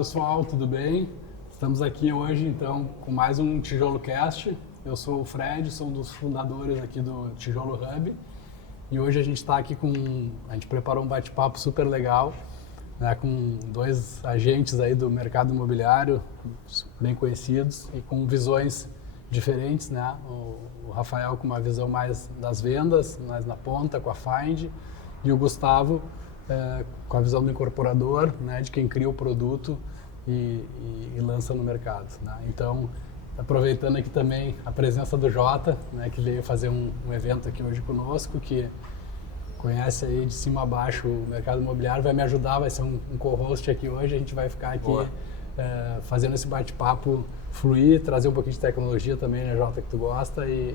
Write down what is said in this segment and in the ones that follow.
pessoal, tudo bem? Estamos aqui hoje então com mais um Tijolo Cast. Eu sou o Fred, sou um dos fundadores aqui do Tijolo Hub e hoje a gente está aqui a gente preparou um bate-papo super legal, né, com dois agentes aí do mercado imobiliário bem conhecidos e com visões diferentes, né? O Rafael com uma visão mais das vendas, mais na ponta, com a Find, e o Gustavo com a visão do incorporador, né, de quem cria o produto e lança no mercado, né? Então, aproveitando aqui também a presença do Jota, né, que veio fazer um evento aqui hoje conosco, que conhece aí de cima a baixo o mercado imobiliário, vai me ajudar, vai ser um co-host aqui hoje, a gente vai ficar aqui fazendo esse bate-papo fluir, trazer um pouquinho de tecnologia também, né, Jota, que tu gosta, e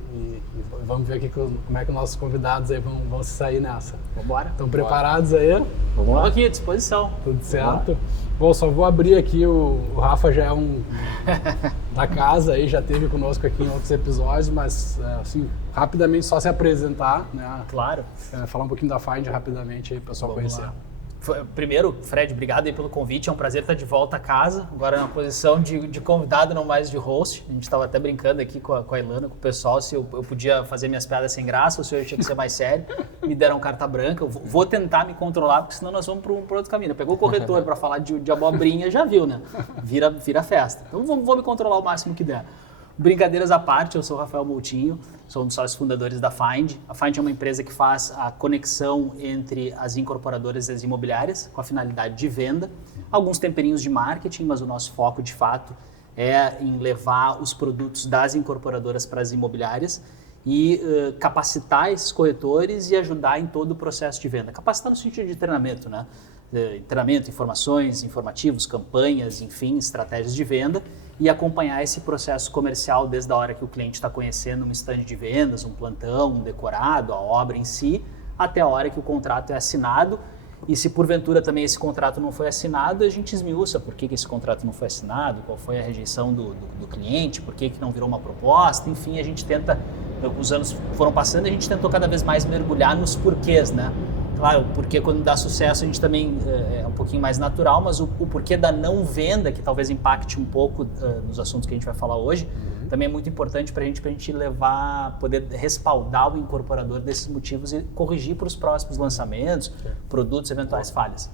vamos ver aqui como é que os nossos convidados aí vão se sair nessa. Vambora. Estão preparados aí? Vamos lá. Aqui à disposição. Tudo certo? Bom, só vou abrir aqui, o Rafa já é da casa aí, já esteve conosco aqui em outros episódios, mas assim, rapidamente só se apresentar, né? Claro. Falar um pouquinho da Find rapidamente aí, para o pessoal conhecer. Lá. Primeiro, Fred, obrigado aí pelo convite, é um prazer estar de volta a casa, agora na posição de convidado, não mais de host. A gente estava até brincando aqui com a Ilana, com o pessoal, se eu podia fazer minhas piadas sem graça ou se eu tinha que ser mais sério. Me deram carta branca, eu vou tentar me controlar, porque senão nós vamos para outro caminho. Pegou o corretor para falar de abobrinha, já viu, né? Vira festa. Então vou me controlar o máximo que der. Brincadeiras à parte, eu sou o Rafael Moutinho, sou um dos sócios fundadores da Find. A Find é uma empresa que faz a conexão entre as incorporadoras e as imobiliárias, com a finalidade de venda. Alguns temperinhos de marketing, mas o nosso foco, de fato, é em levar os produtos das incorporadoras para as imobiliárias e capacitar esses corretores e ajudar em todo o processo de venda. Capacitar no sentido de treinamento, né? Treinamento, informações, informativos, campanhas, enfim, estratégias de venda, e acompanhar esse processo comercial desde a hora que o cliente está conhecendo um stand de vendas, um plantão, um decorado, a obra em si, até a hora que o contrato é assinado. E se porventura também esse contrato não foi assinado, a gente esmiuça por que esse contrato não foi assinado, qual foi a rejeição do cliente, por que não virou uma proposta, enfim, a gente tenta, os anos foram passando, a gente tentou cada vez mais mergulhar nos porquês, né? Claro, porque quando dá sucesso a gente também é um pouquinho mais natural, mas o porquê da não venda, que talvez impacte um pouco nos assuntos que a gente vai falar hoje, também é muito importante para a gente levar, poder respaldar o incorporador desses motivos e corrigir para os próximos lançamentos, produtos, eventuais falhas.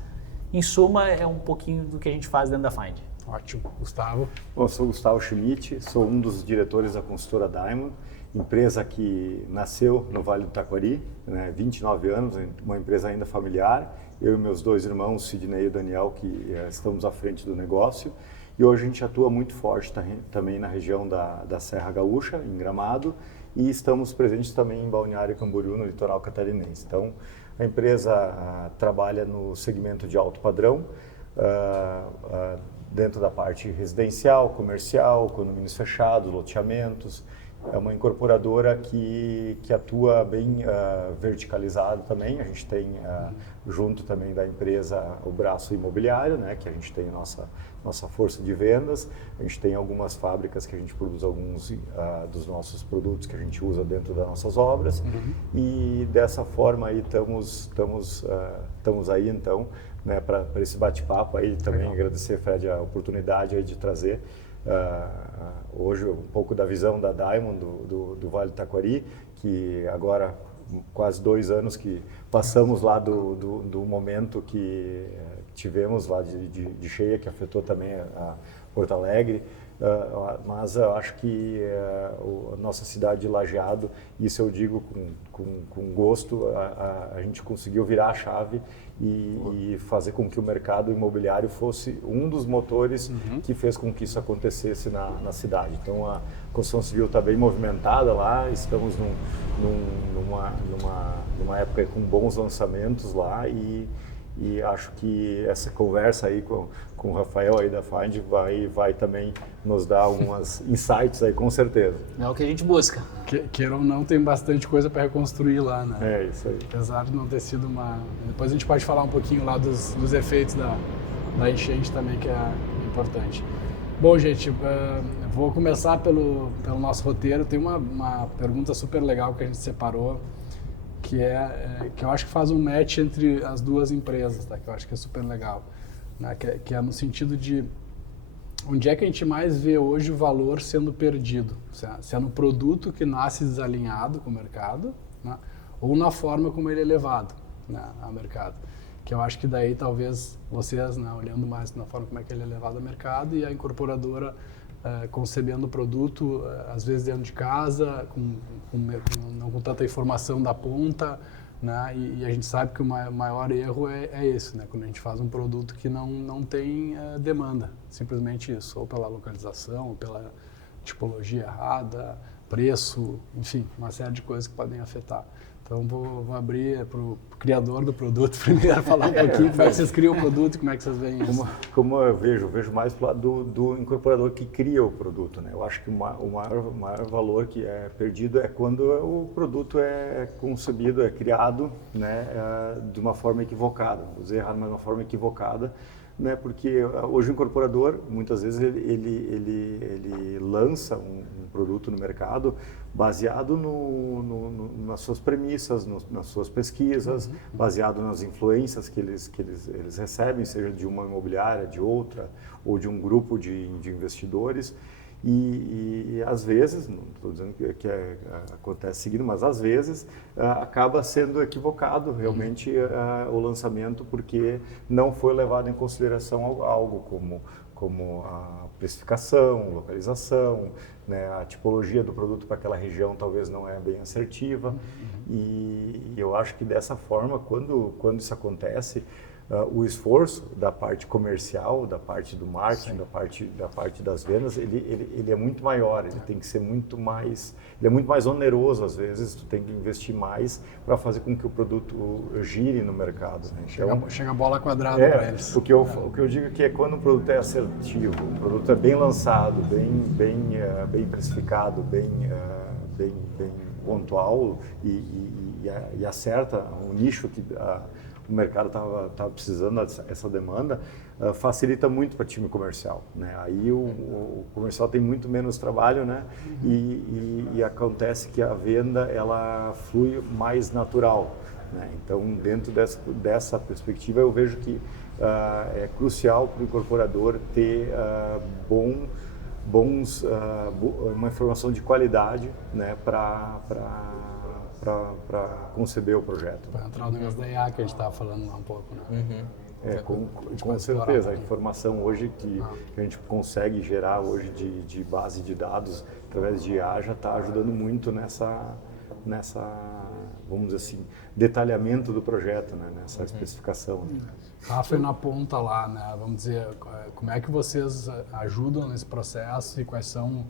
Em suma, é um pouquinho do que a gente faz dentro da Find. Ótimo. Gustavo? Bom, eu sou o Gustavo Schmidt, sou um dos diretores da consultora Diamond, empresa que nasceu no Vale do Taquari, né, 29 anos, uma empresa ainda familiar. Eu e meus dois irmãos, Sidney e Daniel, que estamos à frente do negócio. E hoje a gente atua muito forte também na região da Serra Gaúcha, em Gramado, e estamos presentes também em Balneário Camboriú, no litoral catarinense. Então, a empresa trabalha no segmento de alto padrão, dentro da parte residencial, comercial, condomínios fechados, loteamentos. É uma incorporadora que atua bem verticalizado também. A gente tem, junto também da empresa, o braço imobiliário, né, que a gente tem nossa força de vendas. A gente tem algumas fábricas que a gente produz alguns dos nossos produtos que a gente usa dentro das nossas obras. E dessa forma aí estamos aí, então, né, para esse bate-papo aí também. Legal. Agradecer, Fred, a oportunidade aí de trazer hoje um pouco da visão da Diamond do Vale do Taquari, que agora quase 2 anos que passamos lá do momento que tivemos lá de cheia, que afetou também a Porto Alegre, mas eu acho que a nossa cidade de Lajeado, isso eu digo com gosto, a gente conseguiu virar a chave e fazer com que o mercado imobiliário fosse um dos motores que fez com que isso acontecesse na cidade. Então a construção civil está bem movimentada lá, estamos numa época com bons lançamentos lá e acho que essa conversa aí com o Rafael aí da Find vai também nos dar algumas insights aí, com certeza. É o que a gente busca. Queira ou não, tem bastante coisa para reconstruir lá, né? É isso aí. Apesar de não ter sido uma... Depois a gente pode falar um pouquinho lá dos efeitos da enchente também, que é importante. Bom, gente, vou começar pelo nosso roteiro. Tem uma pergunta super legal que a gente separou, que eu acho que faz um match entre as duas empresas, tá? Que eu acho que é super legal, né? Que é no sentido de onde é que a gente mais vê hoje o valor sendo perdido? Se é no produto que nasce desalinhado com o mercado, né? Ou na forma como ele é levado, né, ao mercado. Que eu acho que daí talvez vocês, né, olhando mais na forma como é que ele é levado ao mercado e a incorporadora concebendo o produto, às vezes dentro de casa, não com tanta informação da ponta, né? E a gente sabe que o maior erro é esse, né? Quando a gente faz um produto que não tem demanda, simplesmente isso, ou pela localização, ou pela tipologia errada, preço, enfim, uma série de coisas que podem afetar. Então vou abrir para o criador do produto primeiro, falar um pouquinho como é que vocês criam o produto e como é que vocês veem isso. Como eu vejo mais do lado do incorporador que cria o produto, né? Eu acho que o maior valor que é perdido é quando o produto é concebido, é criado, né, de uma forma equivocada, vou dizer errado, mas de uma forma equivocada, né? Porque hoje o incorporador, muitas vezes, ele lança um produto no mercado baseado nas suas premissas, nas suas pesquisas, baseado nas influências que eles recebem, seja de uma imobiliária, de outra, ou de um grupo de investidores. E às vezes, não estou dizendo que acontece seguindo, mas às vezes acaba sendo equivocado realmente o lançamento, porque não foi levado em consideração algo como a precificação, localização, né, a tipologia do produto para aquela região talvez não é bem assertiva. E eu acho que dessa forma, quando isso acontece, o esforço da parte comercial, da parte do marketing, da parte das vendas, ele é muito maior, ele tem que ser muito mais, ele é muito mais oneroso às vezes, tu tem que investir mais para fazer com que o produto gire no mercado. Né? Chega a bola quadrada para eles. O que eu digo que é quando o produto é assertivo, o produto é bem lançado, bem precificado, bem pontual e acerta o nicho que o mercado estava precisando dessa demanda, facilita muito para o time comercial, né? Aí o comercial tem muito menos trabalho, né? E acontece que a venda ela flui mais natural, né? Então, dentro dessa perspectiva, eu vejo que é crucial para o incorporador ter uma informação de qualidade, né? Para conceber o projeto. Para entrar no negócio da IA que a gente estava falando lá um pouco, né? Com certeza. A informação hoje que a gente consegue gerar hoje de base de dados através de IA já está ajudando muito nessa, vamos dizer assim, detalhamento do projeto, né? Nessa especificação. Rafa, na ponta lá, né? Vamos dizer, como é que vocês ajudam nesse processo e quais são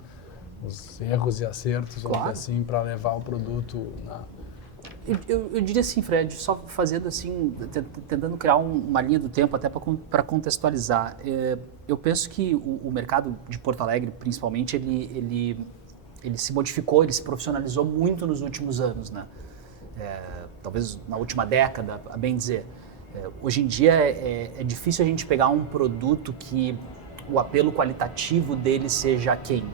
os erros e acertos, claro, assim, para levar o produto na... Eu diria assim, Fred, só fazendo assim, tentando criar uma linha do tempo até para contextualizar. Eu penso que o mercado de Porto Alegre, principalmente, ele se modificou, ele se profissionalizou muito nos últimos anos, né? Talvez na última década, a bem dizer. Hoje em dia é difícil a gente pegar um produto que o apelo qualitativo dele seja quem.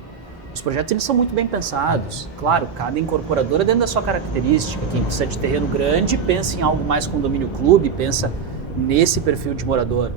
Os projetos eles são muito bem pensados. Claro, cada incorporadora dentro da sua característica. Quem precisa de terreno grande pensa em algo mais condomínio clube, pensa nesse perfil de morador.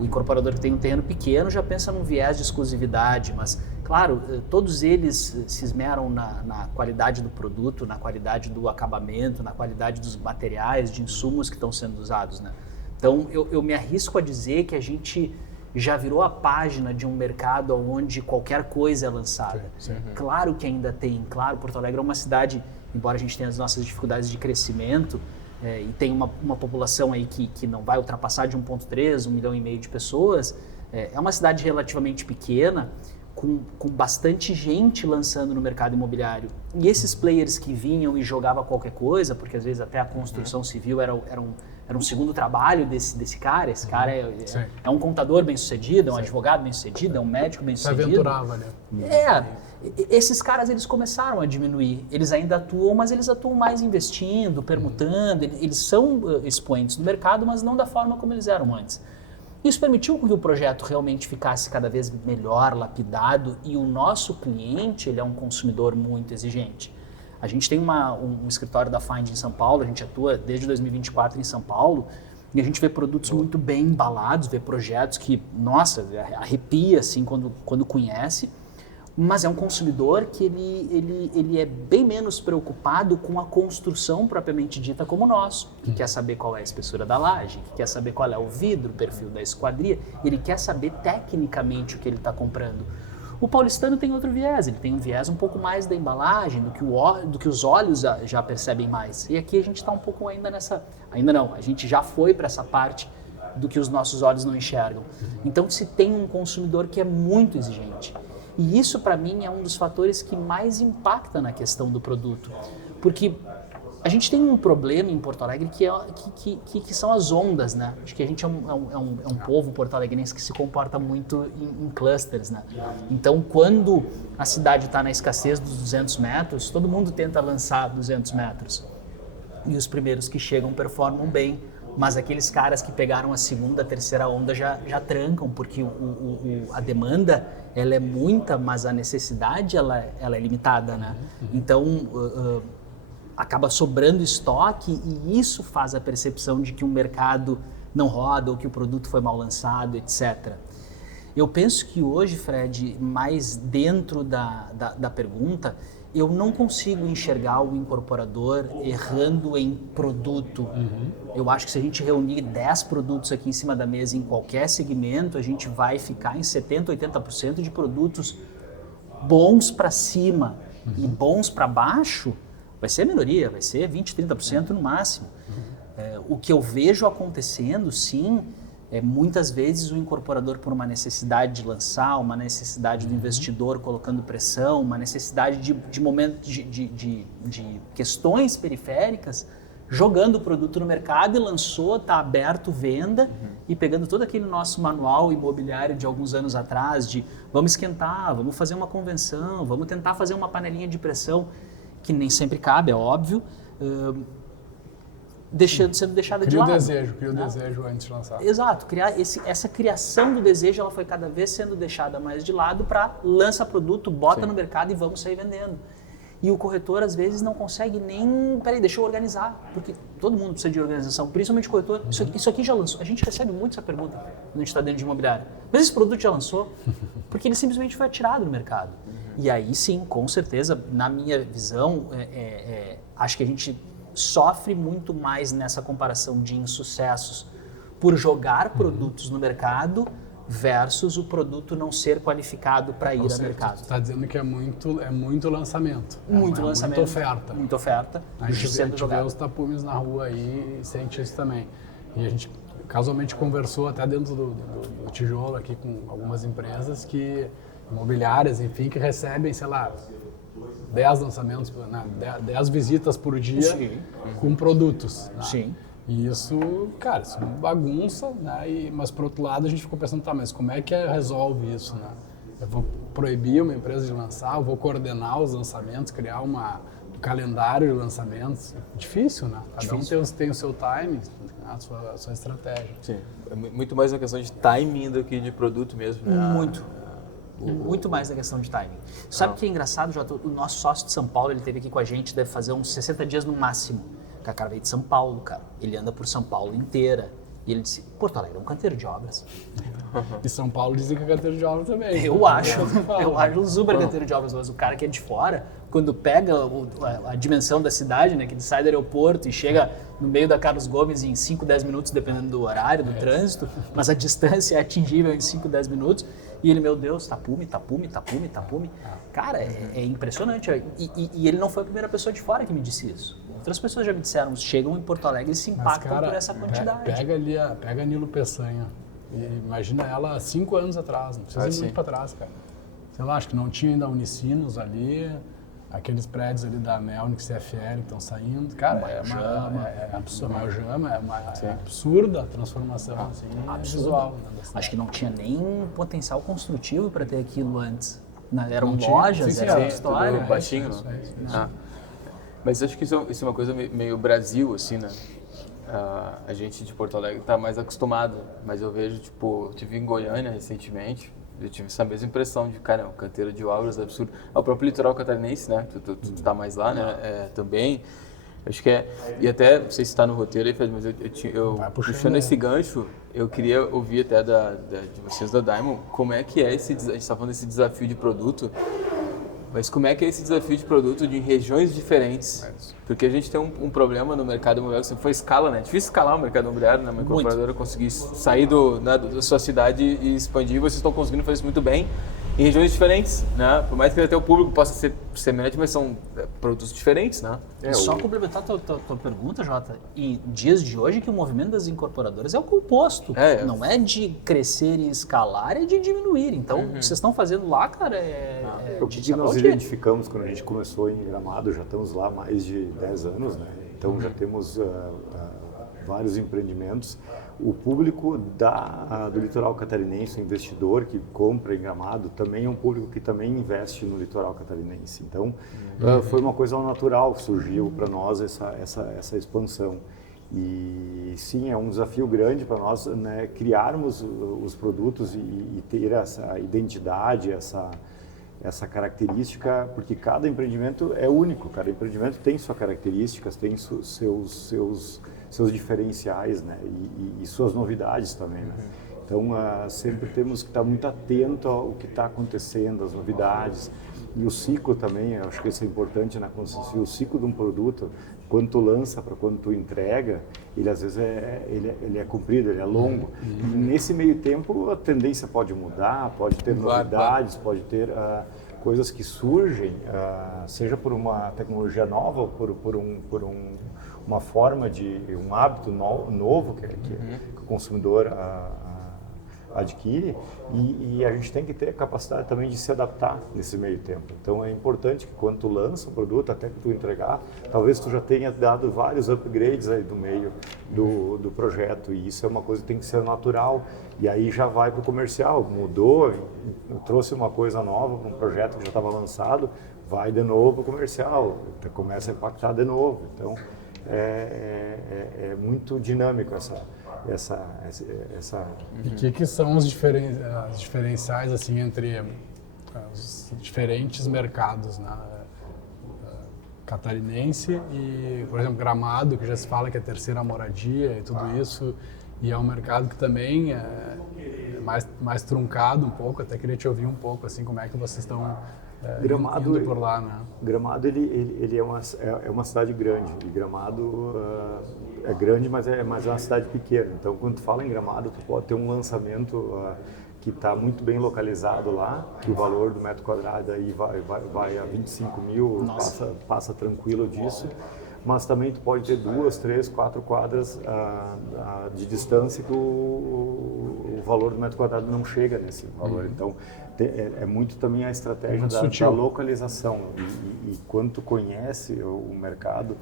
O incorporador que tem um terreno pequeno já pensa num viés de exclusividade, mas, claro, todos eles se esmeram na qualidade do produto, na qualidade do acabamento, na qualidade dos materiais, de insumos que estão sendo usados, né? Então, eu me arrisco a dizer que a gente já virou a página de um mercado onde qualquer coisa é lançada. Sim. Claro que ainda tem, claro, Porto Alegre é uma cidade, embora a gente tenha as nossas dificuldades de crescimento, e tem uma população aí que não vai ultrapassar de 1,3, 1,5 milhão de pessoas, é uma cidade relativamente pequena, com bastante gente lançando no mercado imobiliário. E esses players que vinham e jogavam qualquer coisa, porque às vezes até a construção civil era um segundo trabalho desse cara. Esse cara é um contador bem-sucedido, é um advogado bem-sucedido, é um médico bem-sucedido. Se aventurava, né? Esses caras eles começaram a diminuir. Eles ainda atuam, mas eles atuam mais investindo, permutando. Eles são expoentes no mercado, mas não da forma como eles eram antes. Isso permitiu que o projeto realmente ficasse cada vez melhor, lapidado, e o nosso cliente ele é um consumidor muito exigente. A gente tem um escritório da Find em São Paulo, a gente atua desde 2024 em São Paulo, E a gente vê produtos muito bem embalados, vê projetos que, nossa, arrepia assim quando conhece, mas é um consumidor que ele é bem menos preocupado com a construção propriamente dita como o nosso, que quer saber qual é a espessura da laje, que quer saber qual é o vidro, o perfil da esquadria, ele quer saber tecnicamente o que ele está comprando. O paulistano tem outro viés, ele tem um viés um pouco mais da embalagem, do que os olhos já percebem mais. E aqui a gente está um pouco ainda nessa... Ainda não, a gente já foi para essa parte do que os nossos olhos não enxergam. Então se tem um consumidor que é muito exigente. E isso para mim é um dos fatores que mais impacta na questão do produto. Porque a gente tem um problema em Porto Alegre que são as ondas, né? Acho que a gente é um povo porto-alegrense que se comporta muito em clusters, né? Então, quando a cidade está na escassez dos 200 metros, todo mundo tenta lançar 200 metros. E os primeiros que chegam performam bem, mas aqueles caras que pegaram a segunda, terceira onda já trancam, porque a demanda ela é muita, mas a necessidade ela é limitada, né? Então, acaba sobrando estoque e isso faz a percepção de que um mercado não roda ou que o produto foi mal lançado, etc. Eu penso que hoje, Fred, mais dentro da pergunta, eu não consigo enxergar o incorporador errando em produto. Eu acho que se a gente reunir 10 produtos aqui em cima da mesa em qualquer segmento, a gente vai ficar em 70%, 80% de produtos bons para cima e bons para baixo. Vai ser a minoria, vai ser 20%, 30% no máximo. O que eu vejo acontecendo, sim, é muitas vezes o incorporador por uma necessidade de lançar, uma necessidade do investidor colocando pressão, uma necessidade de momentos de questões periféricas, jogando o produto no mercado e lançou, está aberto venda e pegando todo aquele nosso manual imobiliário de alguns anos atrás de vamos esquentar, vamos fazer uma convenção, vamos tentar fazer uma panelinha de pressão, que nem sempre cabe, é óbvio, sendo deixada de lado. Cria o desejo antes de lançar. Exato, essa criação do desejo ela foi cada vez sendo deixada mais de lado para lança produto, bota no mercado e vamos sair vendendo. E o corretor às vezes não consegue nem, deixa eu organizar, porque todo mundo precisa de organização, principalmente o corretor. Isso aqui já lançou, a gente recebe muito essa pergunta quando a gente está dentro de imobiliário. Mas esse produto já lançou? Porque ele simplesmente foi atirado no mercado. E aí sim, com certeza, na minha visão, acho que a gente sofre muito mais nessa comparação de insucessos por jogar produtos no mercado versus o produto não ser qualificado para ir ao mercado. Você está dizendo que é muito lançamento. Muito lançamento. Muita oferta. Muita oferta. A gente vê os tapumes na rua aí e sente isso também. E a gente casualmente conversou até dentro do tijolo aqui com algumas empresas imobiliárias, enfim, que recebem, sei lá, 10 lançamentos, 10 visitas por dia com produtos. Né? Sim. E isso, cara, isso bagunça, né? Mas por outro lado a gente ficou pensando, mas como é que resolve isso, né? Eu vou proibir uma empresa de lançar, eu vou coordenar os lançamentos, criar um calendário de lançamentos. Difícil, né? Cada um tem o seu timing, a sua estratégia. Sim, é muito mais uma questão de timing do que de produto mesmo, né? Muito mais na questão de timing. Sabe o que é engraçado, Jota? O nosso sócio de São Paulo, ele esteve aqui com a gente, deve fazer uns 60 dias no máximo. O cara veio de São Paulo, cara. Ele anda por São Paulo inteira. E ele disse, Porto Alegre é um canteiro de obras. E São Paulo dizem que é canteiro de obras também. Eu acho um super canteiro de obras, mas o cara que é de fora, quando pega a dimensão da cidade, né, que ele sai do aeroporto e chega no meio da Carlos Gomes em 5, 10 minutos, dependendo do horário, do trânsito, mas a distância é atingível em 5, 10 minutos, e ele, meu Deus, tapume. Cara, é impressionante. E ele não foi a primeira pessoa de fora que me disse isso. Outras pessoas já me disseram, chegam em Porto Alegre e se impactam por essa quantidade. Pega a Nilo Peçanha e imagina ela 5 anos atrás, não precisa ir muito para trás, cara. Sei lá, acho que não tinha ainda Unicinos ali, aqueles prédios ali da Melnix CFL que estão saindo. Cara, é absurda a transformação, assim, visual. Né, acho que não tinha nem potencial construtivo para ter aquilo antes. Eram lojas, era história. Baixinho. Mas acho que isso é uma coisa meio Brasil, assim, né? A gente de Porto Alegre está mais acostumado, mas eu vejo, eu estive em Goiânia recentemente, eu tive essa mesma impressão de, cara, um canteiro de obras absurdo. O próprio litoral catarinense, né? Tu tá mais lá, né? Também. Acho que e até, não sei se está no roteiro aí, Fred, mas eu puxando esse gancho, eu queria ouvir até de vocês da Diamond, como é que é a gente está falando desse desafio de produto, mas como é que é esse desafio de produto de regiões diferentes? Porque a gente tem um problema no mercado imobiliário, que sempre foi escala, né? É difícil escalar o mercado imobiliário, né? Uma incorporadora conseguir sair da sua cidade e expandir, vocês estão conseguindo fazer isso muito bem em regiões diferentes, né? Por mais que até o público possa ser semelhante, mas são produtos diferentes, né? Só complementar a tua pergunta, Jota, em dias de hoje que o movimento das incorporadoras é o composto. Não é de crescer e escalar, é de diminuir. Então, o que vocês estão fazendo lá, cara, O que nós identificamos quando a gente começou em Gramado, já estamos lá há mais de 10 anos, né? Então já temos vários empreendimentos. O público do litoral catarinense, o investidor que compra em Gramado, também é um público que também investe no litoral catarinense. Então, foi uma coisa natural que surgiu para nós essa expansão. E sim, é um desafio grande para nós, né, criarmos os produtos e ter essa identidade, essa característica, porque cada empreendimento é único, cada empreendimento tem suas características, tem seus diferenciais, né, e suas novidades também, né? Então, sempre temos que estar muito atento ao que está acontecendo, às novidades, e o ciclo também, eu acho que isso é importante na construção, o ciclo de um produto, quando tu lança para quando tu entrega, ele às vezes ele é comprido, ele é longo. E nesse meio tempo a tendência pode mudar, pode ter novidades, pode ter coisas que surgem, seja por uma tecnologia nova ou por uma forma de um hábito novo que o consumidor adquire, e a gente tem que ter a capacidade também de se adaptar nesse meio tempo. Então é importante que quando tu lança o produto, até que tu entregar, talvez tu já tenha dado vários upgrades aí do meio do projeto, e isso é uma coisa que tem que ser natural, e aí já vai para o comercial, mudou, trouxe uma coisa nova para um projeto que já estava lançado, vai de novo para o comercial, começa a impactar de novo. Então é muito dinâmico essa. E o que são os diferenciais assim entre os diferentes mercados, né? Catarinense e, por exemplo, Gramado, que já se fala que é a terceira moradia e tudo isso, e é um mercado que também é mais truncado um pouco. Até queria te ouvir um pouco assim, como é que vocês estão indo por lá, né? Gramado ele é uma cidade grande, e Gramado é grande, mas é uma cidade pequena. Então, quando tu fala em Gramado, tu pode ter um lançamento que está muito bem localizado lá, que o valor do metro quadrado aí vai a 25 mil, passa tranquilo disso. Mas também tu pode ter 2, 3, 4 quadras de distância que o valor do metro quadrado não chega nesse valor. Então, é muito também a estratégia da localização. E quando tu conhece o mercado,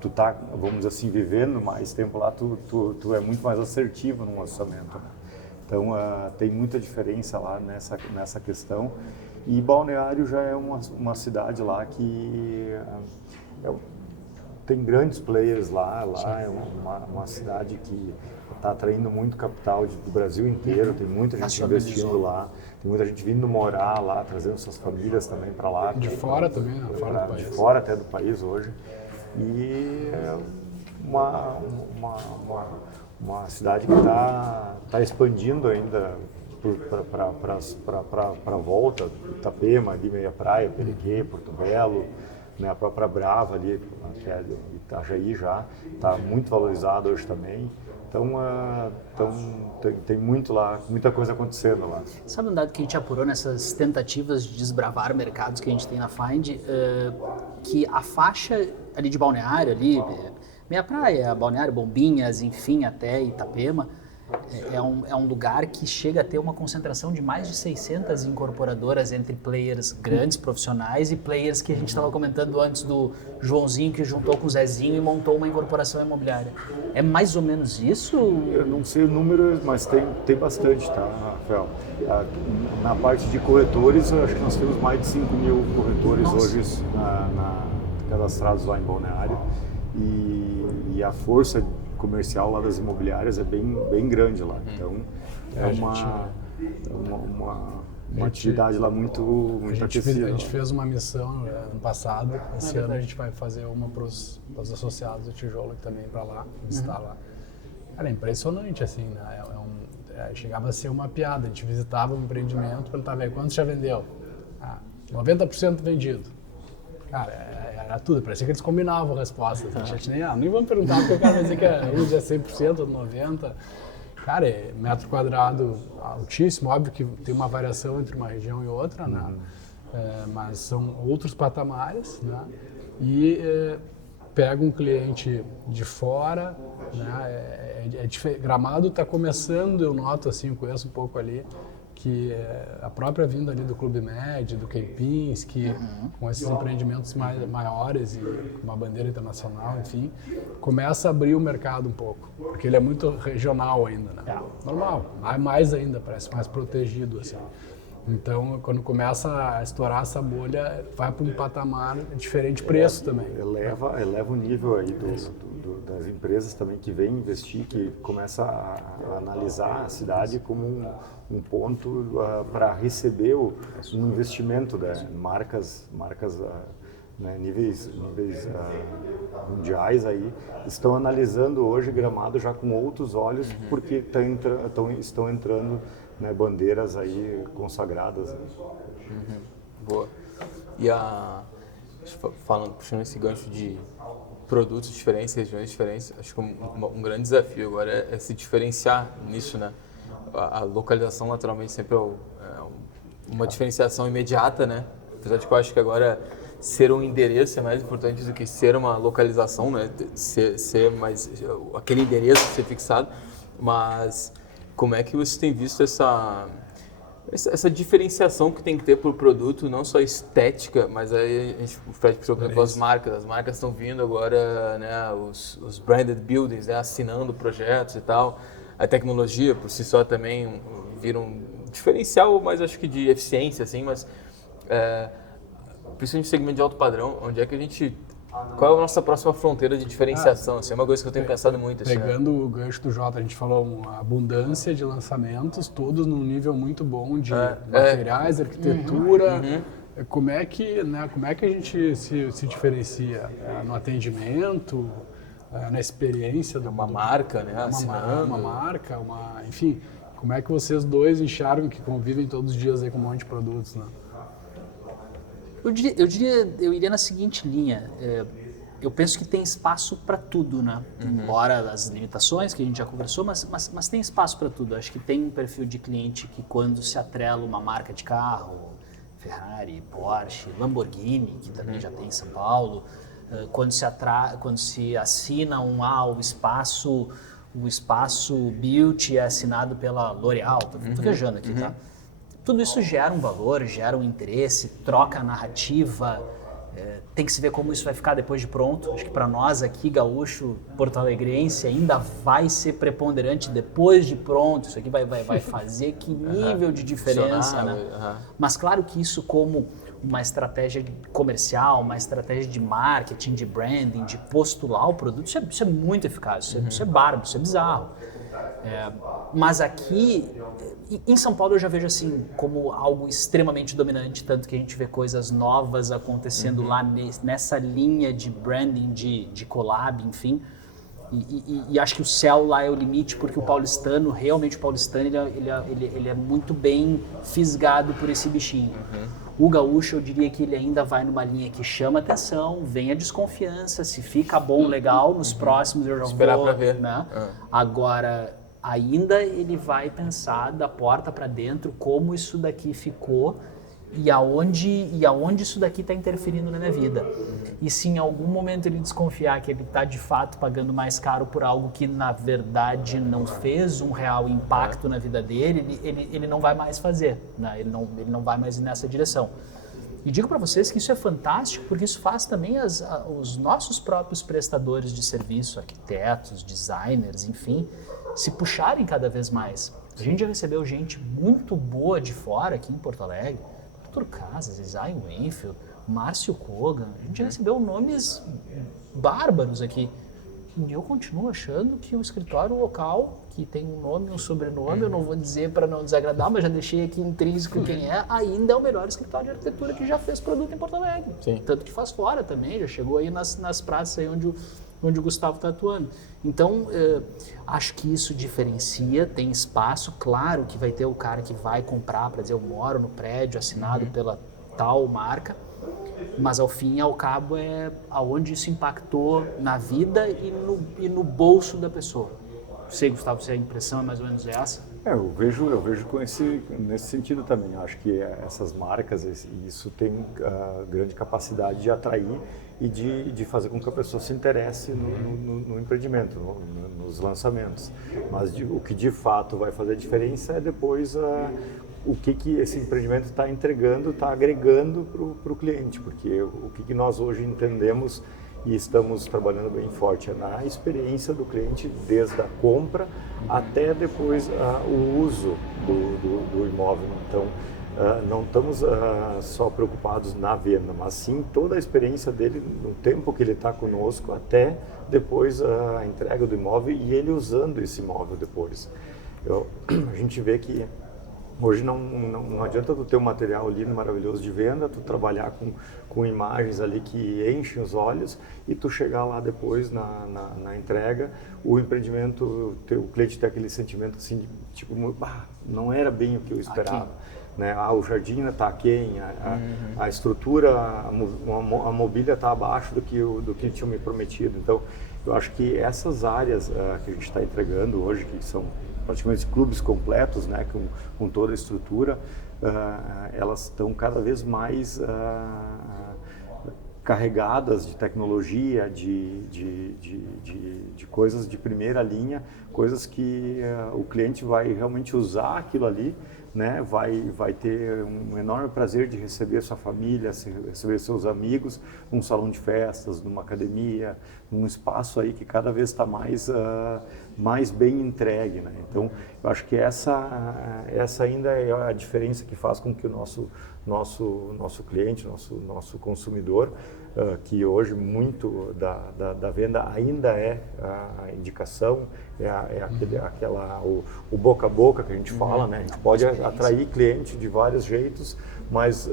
tu tá, vamos dizer assim, vivendo mais tempo lá, tu é muito mais assertivo no orçamento, né? Então, tem muita diferença lá nessa questão. E Balneário já é uma cidade lá que tem grandes players lá é uma cidade que está atraindo muito capital do Brasil inteiro, tem muita gente investindo lá, tem muita gente vindo morar lá, trazendo suas famílias também para lá. De fora também, né? Fora do país. De fora até do país hoje. E é uma cidade que está expandindo ainda para a volta, Itapema, ali meia praia, Perequê, Porto Belo, né, a própria Brava ali, que é de Itajaí já, está muito valorizada hoje também. Então, tem muita coisa acontecendo lá. Sabe um dado que a gente apurou nessas tentativas de desbravar mercados que a gente tem na Find, que a faixa ali de Balneário, ali, meia praia, Balneário, Bombinhas, enfim, até Itapema, é um lugar que chega a ter uma concentração de mais de 600 incorporadoras entre players grandes, profissionais, e players que a gente estava comentando antes do Joãozinho, que juntou com o Zezinho e montou uma incorporação imobiliária. É mais ou menos isso? Eu não sei o número, mas tem bastante, tá, Rafael? Na parte de corretores, eu acho que nós temos mais de 5 mil corretores hoje cadastrados lá em Balneário, e a força comercial lá das imobiliárias é bem grande lá. Então Uma atividade lá muito aquecida. A gente fez uma missão ano passado, esse ano a gente vai fazer uma para os associados do tijolo também para lá, visitar lá. Cara, é impressionante, assim, né? Chegava a ser uma piada, a gente visitava o empreendimento, perguntava aí, quanto já vendeu? 90% vendido. Cara, era tudo, parecia que eles combinavam a resposta. A gente nem vamos perguntar, porque o cara vai dizer que um dia é 100%, outro 90%. Cara, é metro quadrado altíssimo, óbvio que tem uma variação entre uma região e outra, né? Mas são outros patamares, né? E pega um cliente de fora, né? Gramado está começando, eu noto assim, eu conheço um pouco ali, que a própria vinda ali do Clube Med, do Kempinski, com esses empreendimentos maiores e com uma bandeira internacional, enfim, começa a abrir o mercado um pouco, porque ele é muito regional ainda, né? Normal, mais ainda, parece mais protegido, assim. Então, quando começa a estourar essa bolha, vai para um patamar diferente de preço também. Eleva o nível aí das empresas também que vêm investir, que começa a analisar a cidade como um ponto para receber um investimento, né? Marcas né, níveis mundiais aí estão analisando hoje Gramado já com outros olhos, porque estão entrando, né, bandeiras aí consagradas. Boa. E puxando esse gancho de produtos diferentes, regiões diferentes, acho que um grande desafio agora é se diferenciar nisso, né? A localização naturalmente sempre é uma diferenciação imediata, né? Apesar de que eu acho que agora ser um endereço é mais importante do que ser uma localização, né? Ser mais aquele endereço ser fixado, mas como é que você tem visto essa diferenciação que tem que ter por produto, não só estética, mas aí o Fred puxou, por exemplo, as marcas estão vindo agora, né, os branded buildings, né, assinando projetos e tal, a tecnologia por si só também vira um diferencial, mas acho que de eficiência, assim, mas principalmente no segmento de alto padrão, onde é que a gente... Qual é a nossa próxima fronteira de diferenciação? Assim, é uma coisa que eu tenho pensado muito. Assim, pegando o gancho do Jota, a gente falou uma abundância de lançamentos, todos num nível muito bom de materiais, arquitetura. Como é que a gente se diferencia? No atendimento, na experiência? Uma marca, né? Uma marca, enfim, como é que vocês dois enxergam que convivem todos os dias aí com um monte de produtos, né? Eu iria na seguinte linha. Eu penso que tem espaço para tudo, né? Embora as limitações que a gente já conversou, mas tem espaço para tudo. Acho que tem um perfil de cliente que quando se atrela uma marca de carro, Ferrari, Porsche, Lamborghini, que também já tem em São Paulo, quando se assina o espaço Beauty é assinado pela L'Oréal, tô viajando aqui, tá? Tudo isso gera um valor, gera um interesse, troca a narrativa, tem que se ver como isso vai ficar depois de pronto. Acho que para nós aqui, gaúcho, porto-alegrense, ainda vai ser preponderante depois de pronto. Isso aqui vai fazer que nível de diferença, né? Mas claro que isso como uma estratégia comercial, uma estratégia de marketing, de branding, de postular o produto, isso é muito eficaz, isso é bárbaro, isso é bizarro. Mas aqui, em São Paulo eu já vejo assim como algo extremamente dominante, tanto que a gente vê coisas novas acontecendo lá nessa linha de branding, de collab, enfim. E acho que o céu lá é o limite, porque o paulistano, ele é muito bem fisgado por esse bichinho. O gaúcho, eu diria que ele ainda vai numa linha que chama atenção, vem a desconfiança, se fica bom, legal, nos próximos eu já esperar vou, para ver. Né? Agora, ainda ele vai pensar da porta para dentro como isso daqui ficou e aonde isso daqui está interferindo na minha vida. E se em algum momento ele desconfiar que ele está de fato pagando mais caro por algo que na verdade não fez um real impacto na vida dele, ele não vai mais fazer, né? Ele não vai mais ir nessa direção. E digo para vocês que isso é fantástico, porque isso faz também os nossos próprios prestadores de serviço, arquitetos, designers, enfim, se puxarem cada vez mais. A gente já recebeu gente muito boa de fora aqui em Porto Alegre, Arthur Casas, Isaiah Wenfield, Márcio Kogan, a gente já recebeu nomes bárbaros aqui. eu continuo achando que o escritório local, que tem um nome e um sobrenome, eu não vou dizer para não desagradar, mas já deixei aqui intrínseco quem é, ainda é o melhor escritório de arquitetura que já fez produto em Porto Alegre. Sim. Tanto que faz fora também, já chegou aí nas praças aí onde o Gustavo está atuando. Então, acho que isso diferencia, tem espaço, claro que vai ter o cara que vai comprar para dizer eu moro no prédio assinado pela tal marca, mas ao fim e ao cabo é aonde isso impactou na vida e no bolso da pessoa. Não sei, Gustavo, se a impressão é mais ou menos essa. Eu vejo nesse sentido também. Eu acho que essas marcas, isso tem grande capacidade de atrair e de fazer com que a pessoa se interesse no empreendimento, nos lançamentos. Mas o que de fato vai fazer a diferença é depois o que esse empreendimento está entregando, está agregando para o cliente, porque o que nós hoje entendemos e estamos trabalhando bem forte na experiência do cliente, desde a compra até depois o uso do imóvel. Então, não estamos só preocupados na venda, mas sim toda a experiência dele no tempo que ele está conosco até depois a entrega do imóvel e ele usando esse imóvel depois. A gente vê que hoje não adianta tu ter um material lindo, maravilhoso de venda, tu trabalhar com imagens ali que enchem os olhos e tu chegar lá depois na entrega, o empreendimento, o cliente tem aquele sentimento assim, de, tipo, não era bem o que eu esperava. Né? O jardim está aquém, a estrutura, a mobília está abaixo do que tinham me prometido. Então, eu acho que essas áreas que a gente está entregando hoje, que são praticamente clubes completos, né, com toda a estrutura, elas estão cada vez mais carregadas de tecnologia, de coisas de primeira linha, coisas que o cliente vai realmente usar aquilo ali, né, vai ter um enorme prazer de receber sua família, receber seus amigos num salão de festas, numa academia, num espaço aí que cada vez está mais bem entregue, né? Então, eu acho que essa ainda é a diferença que faz com que o nosso cliente, nosso consumidor, que hoje muito da venda ainda é a indicação, o boca a boca que a gente fala, né? A gente pode atrair cliente de vários jeitos, mas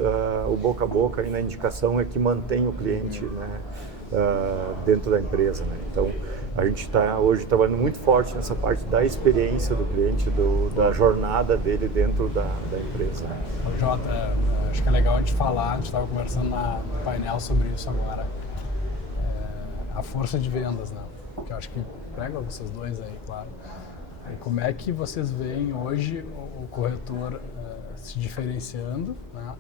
o boca a boca e na indicação é que mantém o cliente, né, dentro da empresa, né? Então, a gente está hoje trabalhando muito forte nessa parte da experiência do cliente, da jornada dele dentro da empresa. Jota, acho que é legal a gente falar, a gente estava conversando no painel sobre isso agora, a força de vendas, né? Que eu acho que pega vocês dois aí, claro. E como é que vocês veem hoje o corretor se diferenciando, né,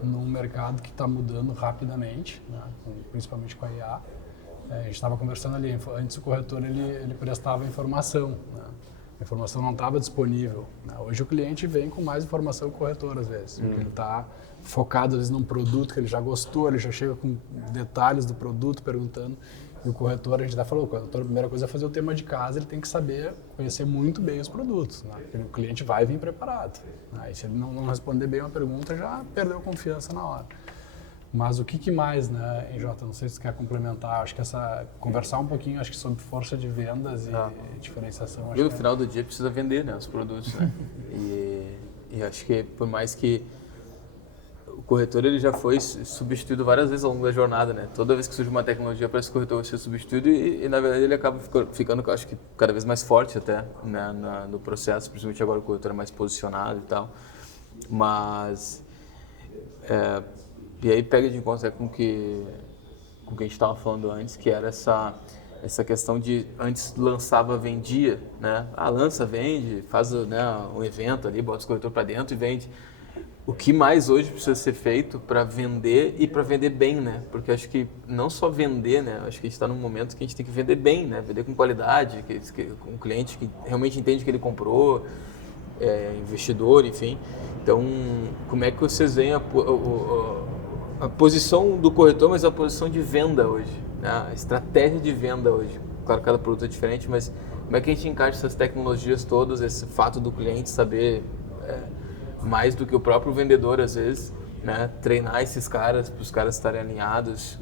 num mercado que está mudando rapidamente, né, principalmente com a IA? A gente estava conversando ali, antes o corretor ele prestava informação, né? A informação não estava disponível, né? Hoje o cliente vem com mais informação que o corretor às vezes, porque ele está focado às vezes num produto que ele já gostou, ele já chega com detalhes do produto perguntando. E o corretor, a gente até falou, o corretor, a primeira coisa é fazer o tema de casa, ele tem que saber, conhecer muito bem os produtos, né? Porque o cliente vai vir preparado, né? E se ele não responder bem uma pergunta, já perdeu confiança na hora. Mas o que mais, né, Jota? Não sei se você quer complementar, acho que conversar um pouquinho, acho que sobre força de vendas e diferenciação. E no final do dia precisa vender, né, os produtos, né? e acho que por mais que o corretor ele já foi substituído várias vezes ao longo da jornada, né? Toda vez que surge uma tecnologia para esse corretor ser substituído e na verdade ele acaba ficando, eu acho que cada vez mais forte até, né, no processo, principalmente agora o corretor é mais posicionado e tal. Mas e aí pega de encontro com o que a gente estava falando antes, que era essa questão de antes lançava, vendia, né? Lança, vende, faz, né, um evento ali, bota o corretor para dentro e vende. O que mais hoje precisa ser feito para vender e para vender bem, né? Porque acho que não só vender, né? Acho que a gente está num momento que a gente tem que vender bem, né? Vender com qualidade, com um cliente que realmente entende que ele comprou, investidor, enfim. Então, como é que vocês veem a posição do corretor, mas a posição de venda hoje, né? A estratégia de venda hoje? Claro, cada produto é diferente, mas como é que a gente encaixa essas tecnologias todas, esse fato do cliente saber mais do que o próprio vendedor, às vezes, né? Treinar esses caras, para os caras estarem alinhados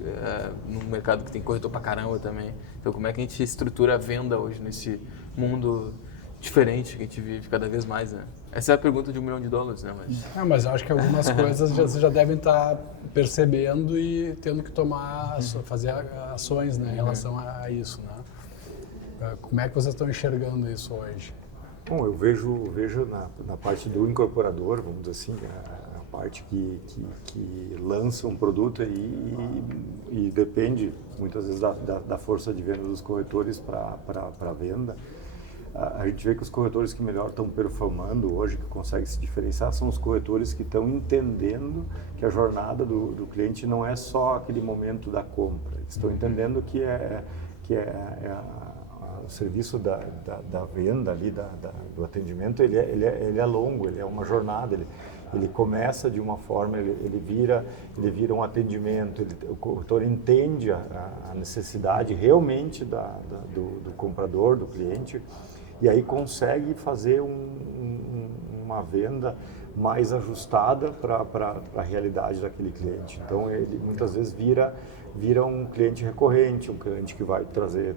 num mercado que tem corretor pra caramba também. Então, como é que a gente estrutura a venda hoje nesse mundo diferente que a gente vive cada vez mais, né? Essa é a pergunta de $1 milhão, né? Mas eu acho que algumas coisas vocês já devem estar percebendo e tendo que fazer ações, né, em relação a isso, né? Como é que vocês estão enxergando isso hoje? Bom, eu vejo na parte do incorporador, vamos dizer assim, a parte que lança um produto e depende muitas vezes da força de venda dos corretores para a venda. A gente vê que os corretores que melhor estão performando hoje, que conseguem se diferenciar, são os corretores que estão entendendo que a jornada do cliente não é só aquele momento da compra. Eles estão entendendo que o serviço da venda ali, do atendimento, ele é longo, ele é uma jornada. Ele começa de uma forma, ele vira um atendimento, o corretor entende a necessidade realmente do comprador, do cliente, e aí consegue fazer uma venda mais ajustada para a realidade daquele cliente. Então, ele muitas vezes vira um cliente recorrente, um cliente que vai trazer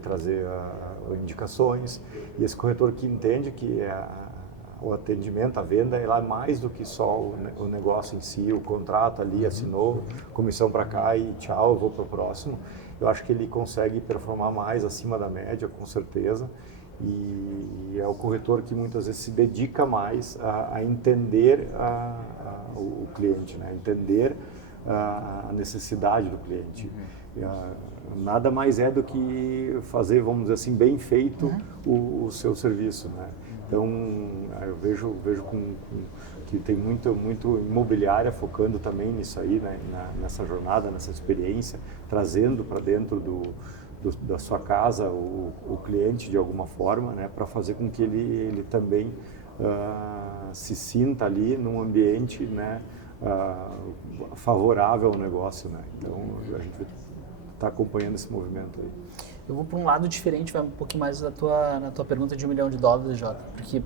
indicações, e esse corretor que entende que o atendimento, a venda, ela é mais do que só o negócio em si, o contrato ali, assinou, comissão para cá e tchau, eu vou para o próximo. Eu acho que ele consegue performar mais acima da média, com certeza, e é o corretor que muitas vezes se dedica mais a entender o cliente, né? Entender a necessidade do cliente. Nada mais é do que fazer, vamos dizer assim, bem feito o seu serviço, né? Então, eu vejo que tem muito imobiliária focando também nisso aí, né? Nessa jornada, nessa experiência, trazendo para dentro da sua casa o cliente de alguma forma, né? Para fazer com que ele também se sinta ali num ambiente, né? Favorável ao negócio, né? Então, a gente está acompanhando esse movimento aí. Eu vou para um lado diferente, vai um pouquinho mais na tua pergunta de $1 milhão, Jota, porque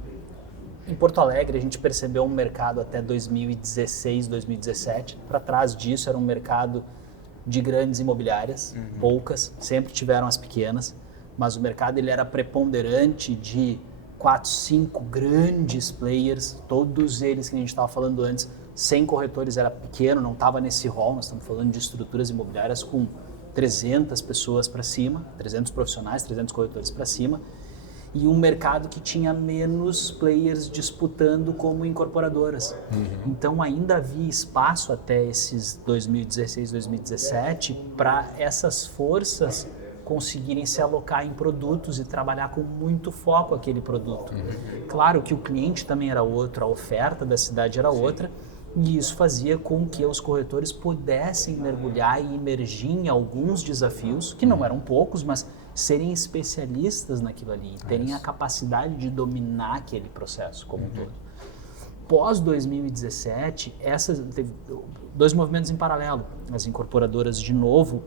em Porto Alegre a gente percebeu um mercado até 2016, 2017. Para trás disso era um mercado de grandes imobiliárias, poucas, sempre tiveram as pequenas, mas o mercado ele era preponderante de 4, 5 grandes players, todos eles que a gente estava falando antes, 100 corretores era pequeno, não estava nesse rol, nós estamos falando de estruturas imobiliárias com 300 pessoas para cima, 300 profissionais, 300 corretores para cima, e um mercado que tinha menos players disputando como incorporadoras. Então ainda havia espaço até esses 2016, 2017 para essas forças conseguirem se alocar em produtos e trabalhar com muito foco aquele produto. Claro que o cliente também era outro, a oferta da cidade era outra, e isso fazia com que os corretores pudessem mergulhar e emergir em alguns desafios, que não eram poucos, mas serem especialistas naquilo ali, terem a capacidade de dominar aquele processo como um todo. Pós 2017, teve 2 movimentos em paralelo. As incorporadoras, de novo,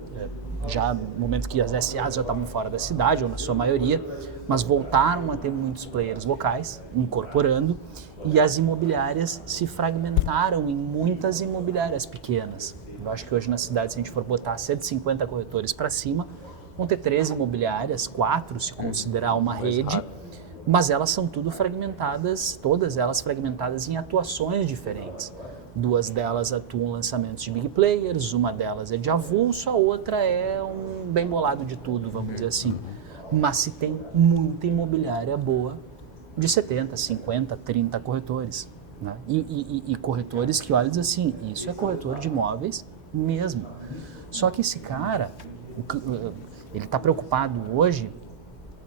já no momento que as SAs já estavam fora da cidade, ou na sua maioria, mas voltaram a ter muitos players locais incorporando, e as imobiliárias se fragmentaram em muitas imobiliárias pequenas. Eu acho que hoje na cidade, se a gente for botar 150 corretores para cima, vão ter 13 imobiliárias, 4 se considerar uma rede, mas elas são tudo fragmentadas, todas elas fragmentadas em atuações diferentes. 2 delas atuam lançamentos de big players, uma delas é de avulso, a outra é um bem bolado de tudo, vamos dizer assim. Mas se tem muita imobiliária boa de 70, 50, 30 corretores. Né? E corretores que olham assim, isso é corretor de imóveis mesmo. Só que esse cara, ele está preocupado hoje,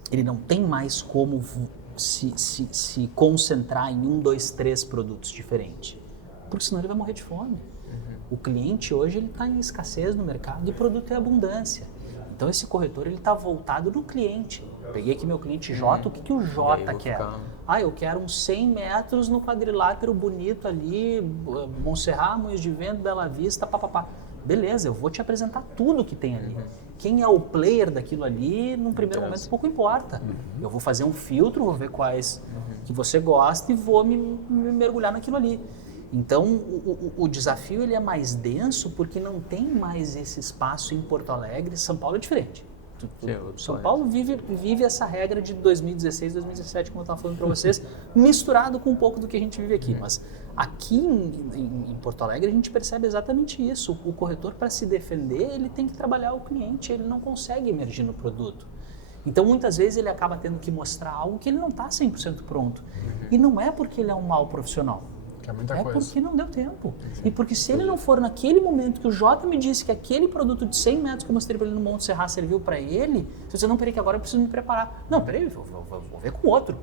ele não tem mais como se concentrar em 1, 2, 3 produtos diferentes. Porque senão ele vai morrer de fome. O cliente hoje ele está em escassez no mercado e o produto é abundância. Então esse corretor ele está voltado no cliente. Peguei aqui meu cliente J, o que o J quer? Eu quero uns 100 metros no quadrilátero bonito ali, Montserrat, Moinhos de Vento, Bela Vista, papapá. Beleza, eu vou te apresentar tudo que tem ali. Quem é o player daquilo ali, num primeiro momento, pouco importa. Eu vou fazer um filtro, vou ver quais que você gosta e vou me mergulhar naquilo ali. Então, o desafio ele é mais denso porque não tem mais esse espaço em Porto Alegre. São Paulo é diferente. São Paulo vive essa regra de 2016, 2017, como eu estava falando para vocês, misturado com um pouco do que a gente vive aqui. Mas aqui em Porto Alegre a gente percebe exatamente isso. O corretor, para se defender, ele tem que trabalhar o cliente, ele não consegue emergir no produto. Então, muitas vezes, ele acaba tendo que mostrar algo que ele não está 100% pronto. E não é porque ele é um mau profissional. Que é muita coisa. Porque não deu tempo. E porque se ele não for naquele momento que o Jota me disse que aquele produto de 100 metros que eu mostrei para ele no Monte Serra serviu para ele, se você não, peraí que agora eu preciso me preparar. Não, peraí, vou ver com outro.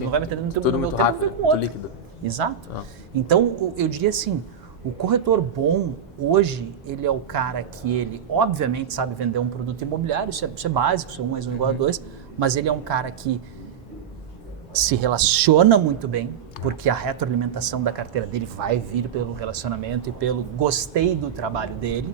Não vai me atender no Tudo meu muito tempo, rápido, vou ver com muito outro. líquido. Exato. Então, eu diria assim, o corretor bom, hoje, ele é o cara que ele, obviamente, sabe vender um produto imobiliário, isso é básico, isso é 1 mais 1 igual a 2, mas ele é um cara que se relaciona muito bem, porque a retroalimentação da carteira dele vai vir pelo relacionamento e pelo gostei do trabalho dele,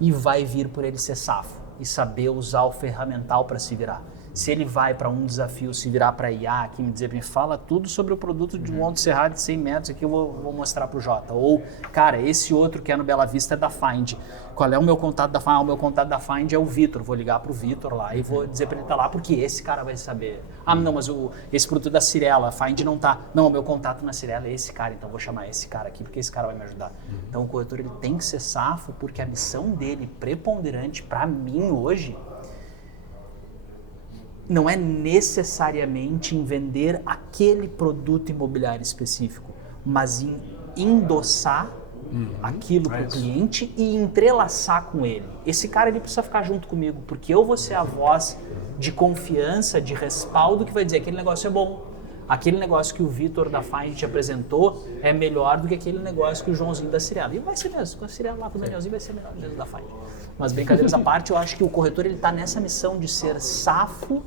e vai vir por ele ser safo e saber usar o ferramental para se virar. Se ele vai para um desafio, se virar para IA aqui, me dizer, me fala tudo sobre o produto de um Monte Serra de 100 metros aqui, eu vou mostrar para o Jota. Ou, cara, esse outro que é no Bela Vista é da Find. Qual é o meu contato da Find? O meu contato da Find é o Vitor. Vou ligar para o Vitor lá e vou dizer para ele estar lá, porque esse cara vai saber. Ah, não, mas esse produto é da Cirela, a Find não tá. Não, o meu contato na Cirela é esse cara, então vou chamar esse cara aqui, porque esse cara vai me ajudar. Então o corretor ele tem que ser safo, porque a missão dele, preponderante para mim hoje, não é necessariamente em vender aquele produto imobiliário específico, mas em endossar aquilo para o cliente e entrelaçar com ele. Esse cara ele precisa ficar junto comigo, porque eu vou ser a voz de confiança, de respaldo que vai dizer aquele negócio é bom. Aquele negócio que o Vitor da Find te apresentou é melhor do que aquele negócio que o Joãozinho da Cirela. E vai ser mesmo, com a Cirela lá com o Danielzinho vai ser melhor mesmo da Find. Mas brincadeiras à parte, eu acho que o corretor ele está nessa missão de ser safo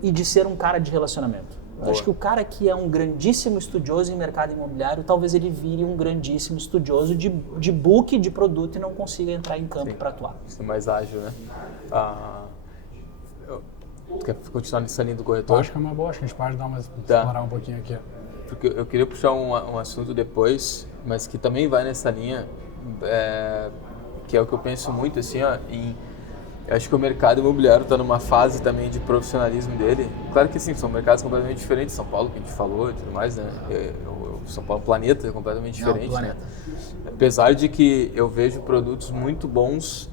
e de ser um cara de relacionamento. Eu acho que o cara que é um grandíssimo estudioso em mercado imobiliário, talvez ele vire um grandíssimo estudioso de book, de produto e não consiga entrar em campo para atuar. Isso é mais ágil, né? Quer continuar nessa linha do corretor? Eu acho que é uma boa, acho que a gente pode explorar um pouquinho aqui. Porque eu queria puxar um assunto depois, mas que também vai nessa linha, que é o que eu penso muito, assim, ó, eu acho que o mercado imobiliário está numa fase também de profissionalismo dele. Claro que sim, são mercados completamente diferentes. São Paulo, que a gente falou e tudo mais, né? São Paulo, planeta é completamente diferente, né? Apesar de que eu vejo produtos muito bons.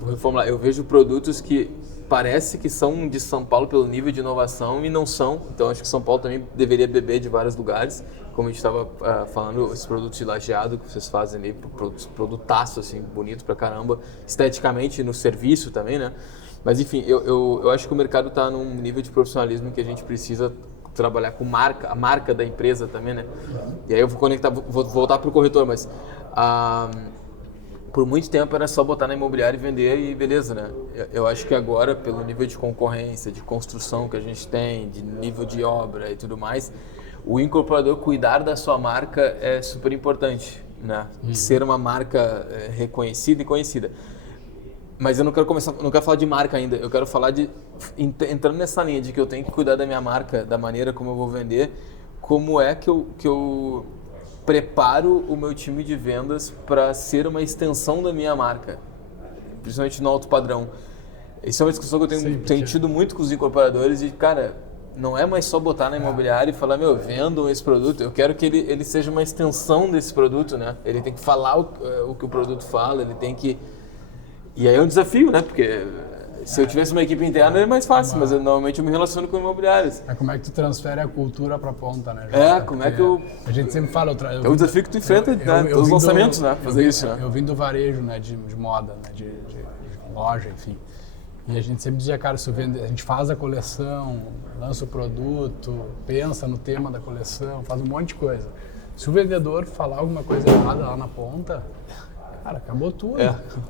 Vou reformular, eu vejo produtos que parece que são de São Paulo pelo nível de inovação e não são. Então acho que São Paulo também deveria beber de vários lugares. Como a gente estava falando, esses produtos de lajeado que vocês fazem ali, produtaço assim, bonito pra caramba, esteticamente no serviço também, né? Mas enfim, eu acho que o mercado está num nível de profissionalismo que a gente precisa trabalhar com a marca da empresa também, né? E aí eu vou voltar pro corretor, mas por muito tempo era só botar na imobiliária e vender e beleza, né? Eu acho que agora, pelo nível de concorrência, de construção que a gente tem, de nível de obra e tudo mais, o incorporador cuidar da sua marca é super importante, né? Ser uma marca reconhecida e conhecida. Mas eu não quero falar de marca ainda, eu quero falar entrando nessa linha de que eu tenho que cuidar da minha marca, da maneira como eu vou vender, como é que eu preparo o meu time de vendas para ser uma extensão da minha marca, principalmente no alto padrão. Isso é uma discussão que eu tenho tido muito com os incorporadores e, cara, não é mais só botar na imobiliária e falar, vendam esse produto. Eu quero que ele seja uma extensão desse produto, né? Ele tem que falar o que o produto fala, ele tem que... E aí é um desafio, né? Porque se eu tivesse uma equipe interna é mais fácil, mas normalmente eu me relaciono com imobiliários. Como é que tu transfere a cultura para a ponta, né? Como é que eu... A gente sempre fala... É um desafio que tu enfrenta, né? Todos os lançamentos, né? Fazer isso, né? Eu vim do varejo, né? De moda, né? De loja, enfim. E a gente sempre dizia, cara, a gente faz a coleção, lança o produto, pensa no tema da coleção, faz um monte de coisa. Se o vendedor falar alguma coisa errada lá na ponta, cara, acabou tudo.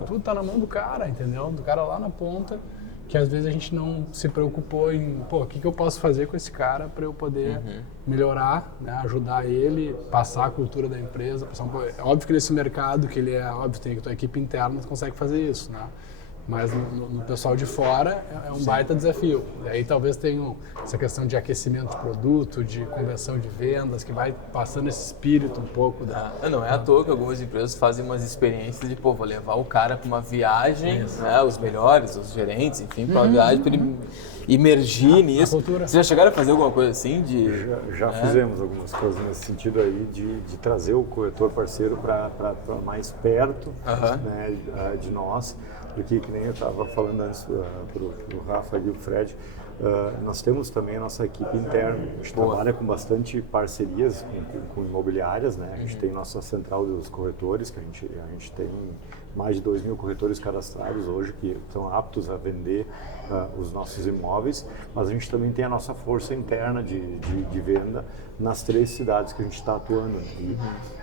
Tudo tá na mão do cara, entendeu? Do cara lá na ponta, que às vezes a gente não se preocupou em, o que eu posso fazer com esse cara para eu poder melhorar, né? Ajudar ele, passar a cultura da empresa. É óbvio que nesse mercado, que ele é óbvio, tem a tua equipe interna, você consegue fazer isso, né? mas no pessoal de fora é um baita desafio. E aí talvez tenha essa questão de aquecimento de produto, de conversão de vendas, que vai passando esse espírito um pouco da... Não é à toa que algumas empresas fazem umas experiências de, vou levar o cara para uma viagem, né, os melhores, os gerentes, enfim, para uma viagem para ele imergir nisso. Vocês já chegaram a fazer alguma coisa assim? Já fizemos algumas coisas nesse sentido aí, de trazer o corretor parceiro para mais perto né, de nós. Porque, que nem eu estava falando antes para o Rafa e o Fred, nós temos também a nossa equipe interna. A gente trabalha com bastante parcerias com imobiliárias, né? A gente tem nossa central dos corretores, que a gente tem mais de 2.000 corretores cadastrados hoje que estão aptos a vender os nossos imóveis, mas a gente também tem a nossa força interna de venda nas 3 cidades que a gente está atuando. E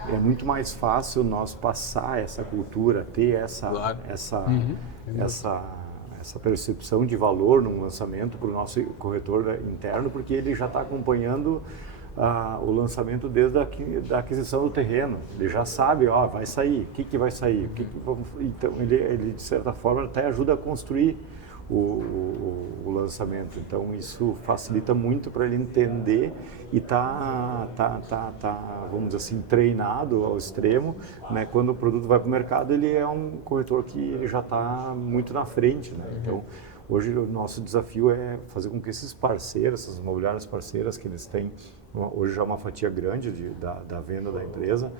é muito mais fácil nós passar essa cultura, ter essa percepção de valor no lançamento para o nosso corretor interno, porque ele já está acompanhando o lançamento desde a aquisição do terreno. Ele já sabe, vai sair, o que vai sair. Então, ele, de certa forma, até ajuda a construir o lançamento. Então, isso facilita muito para ele entender e tá, vamos dizer assim, treinado ao extremo, né? Quando o produto vai para o mercado, ele é um corretor que ele já está muito na frente, né? Então, hoje o nosso desafio é fazer com que esses parceiros, essas imobiliárias parceiras que eles têm, hoje já uma fatia grande da venda da empresa,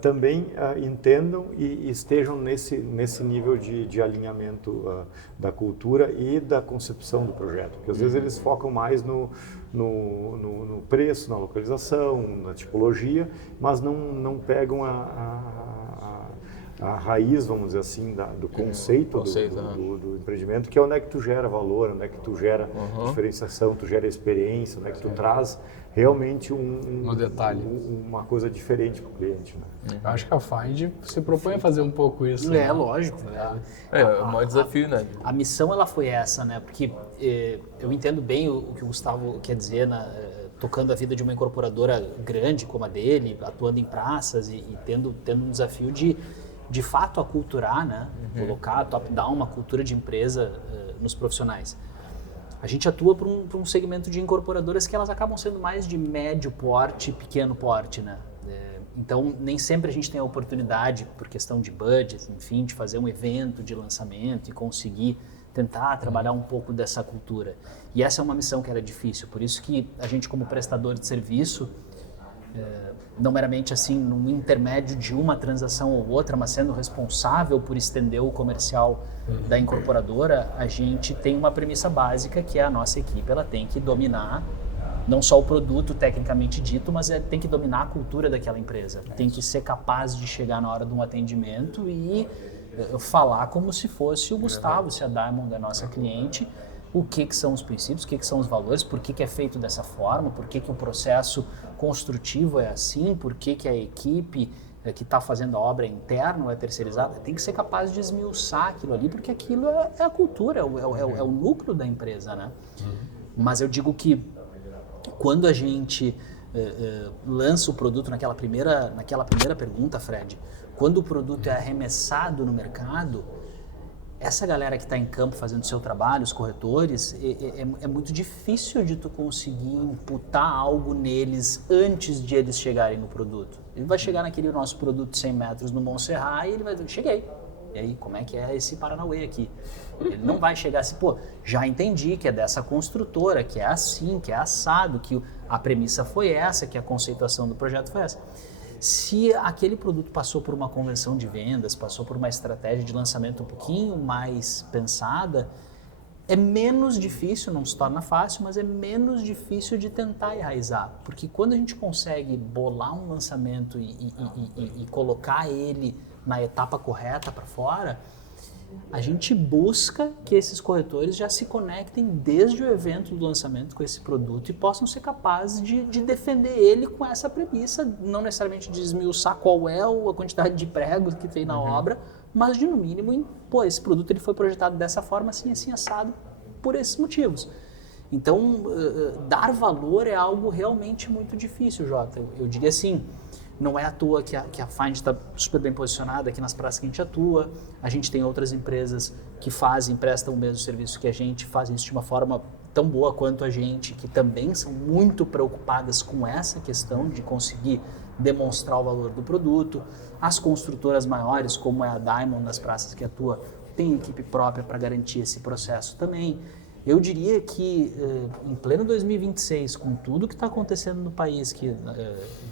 também entendam e estejam nesse nível de alinhamento da cultura e da concepção do projeto. Porque às vezes eles focam mais no preço, na localização, na tipologia, mas não pegam a raiz, vamos dizer assim, do conceito do empreendimento, que é onde é que tu gera valor, onde é que tu gera diferenciação, tu gera experiência, onde é que tu traz realmente no detalhe. Uma coisa diferente para o cliente. Né? Eu acho que a Find se propõe a fazer um pouco isso. Né? Lógico. É o maior desafio, né? A missão ela foi essa, né? Porque eu entendo bem o que o Gustavo quer dizer, tocando a vida de uma incorporadora grande como a dele, atuando em praças e tendo um desafio de fato aculturar, né? Colocar top-down uma cultura de empresa nos profissionais. A gente atua para um segmento de incorporadoras que elas acabam sendo mais de médio porte, pequeno porte, né? Então, nem sempre a gente tem a oportunidade, por questão de budget, enfim, de fazer um evento de lançamento e conseguir tentar trabalhar um pouco dessa cultura. E essa é uma missão que era difícil, por isso que a gente, como prestador de serviço, não meramente assim num intermédio de uma transação ou outra, mas sendo responsável por estender o comercial da incorporadora, a gente tem uma premissa básica que é a nossa equipe, ela tem que dominar não só o produto tecnicamente dito, mas tem que dominar a cultura daquela empresa, tem que ser capaz de chegar na hora de um atendimento e falar como se fosse o Gustavo, se a Diamond é nossa cliente, o que são os princípios, o que são os valores, por que é feito dessa forma, por que o processo construtivo é assim, por que a equipe que está fazendo a obra interna ou é terceirizada, tem que ser capaz de esmiuçar aquilo ali, porque aquilo é a cultura, é o núcleo da empresa, né? Mas eu digo que quando a gente lança o produto naquela primeira pergunta, Fred, quando o produto é arremessado no mercado, essa galera que está em campo fazendo o seu trabalho, os corretores, é muito difícil de tu conseguir imputar algo neles antes de eles chegarem no produto. Ele vai chegar naquele nosso produto de 100 metros no Montserrat e ele vai dizer, cheguei. E aí, como é que é esse Paranauê aqui? Ele não vai chegar assim, já entendi que é dessa construtora, que é assim, que é assado, que a premissa foi essa, que a conceituação do projeto foi essa. Se aquele produto passou por uma conversão de vendas, passou por uma estratégia de lançamento um pouquinho mais pensada, é menos difícil, não se torna fácil, mas é menos difícil de tentar enraizar. Porque quando a gente consegue bolar um lançamento e colocar ele na etapa correta para fora, a gente busca que esses corretores já se conectem desde o evento do lançamento com esse produto e possam ser capazes de defender ele com essa premissa, não necessariamente de esmiuçar qual é a quantidade de pregos que tem na obra, mas de, no mínimo, esse produto ele foi projetado dessa forma, assim, assado, por esses motivos. Então, dar valor é algo realmente muito difícil, Jota. Eu diria assim, Não é à toa que a Find está super bem posicionada aqui nas praças que a gente atua. A gente tem outras empresas que prestam o mesmo serviço que a gente, fazem isso de uma forma tão boa quanto a gente, que também são muito preocupadas com essa questão de conseguir demonstrar o valor do produto. As construtoras maiores, como é a Diamond, nas praças que atua, tem equipe própria para garantir esse processo também. Eu diria que em pleno 2026, com tudo que está acontecendo no país, que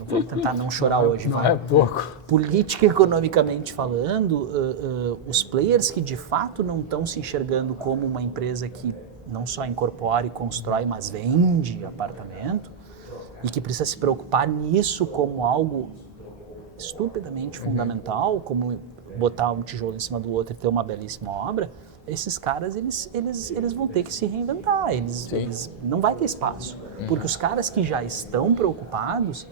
vou tentar não chorar hoje, não é pouco. Política e economicamente falando, os players que de fato não estão se enxergando como uma empresa que não só incorpora e constrói, mas vende apartamento, e que precisa se preocupar nisso como algo estupidamente fundamental, como botar um tijolo em cima do outro e ter uma belíssima obra, esses caras, eles vão ter que se reinventar, eles não vai ter espaço. Porque os caras que já estão preocupados,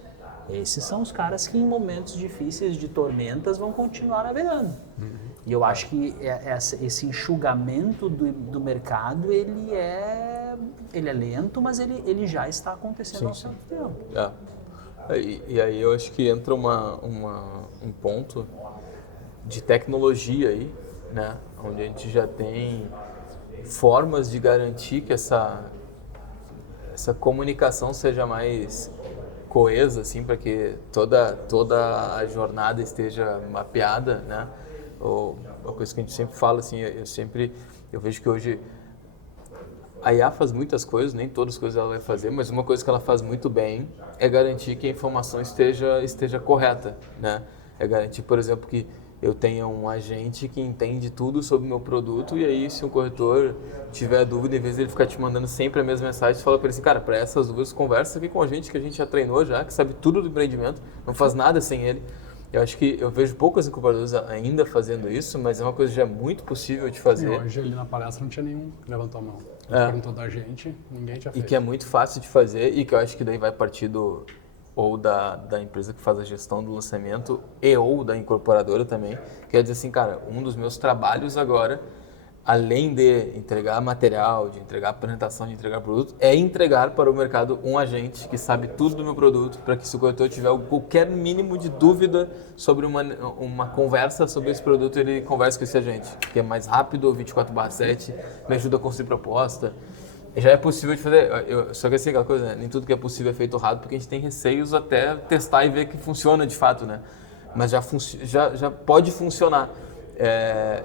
esses são os caras que em momentos difíceis de tormentas vão continuar navegando. E eu acho que esse enxugamento do mercado, ele é lento, mas ele já está acontecendo há um certo tempo. E aí eu acho que entra um ponto de tecnologia aí, né? Onde a gente já tem formas de garantir que essa comunicação seja mais coesa, assim, para que toda a jornada esteja mapeada, né? Uma coisa que a gente sempre fala, assim, eu vejo que hoje a IA faz muitas coisas, nem todas as coisas ela vai fazer, mas uma coisa que ela faz muito bem é garantir que a informação esteja correta, né? É garantir, por exemplo, que eu tenha um agente que entende tudo sobre o meu produto, e aí se um corretor tiver dúvida, em vez de ele ficar te mandando sempre a mesma mensagem, você fala para ele assim, cara, para essas dúvidas, conversa aqui com a gente, que a gente já treinou já, que sabe tudo do empreendimento, não faz nada sem ele. Eu acho que eu vejo poucas incubadoras ainda fazendo isso, mas é uma coisa que já é muito possível de fazer. E hoje ali na palestra não tinha nenhum que levantou a mão. A gente perguntou da gente, ninguém tinha feito. E que é muito fácil de fazer, e que eu acho que daí vai partir ou da empresa que faz a gestão do lançamento ou da incorporadora também. Quer dizer assim, cara, um dos meus trabalhos agora, além de entregar material, de entregar apresentação, de entregar produto, é entregar para o mercado um agente que sabe tudo do meu produto, para que se o corretor tiver qualquer mínimo de dúvida sobre uma conversa sobre esse produto, ele converse com esse agente, que é mais rápido, 24/7, me ajuda a construir proposta. Já é possível de fazer, só que assim, aquela coisa, né? Nem tudo que é possível é feito errado, porque a gente tem receios até testar e ver que funciona de fato, né? Mas já pode funcionar.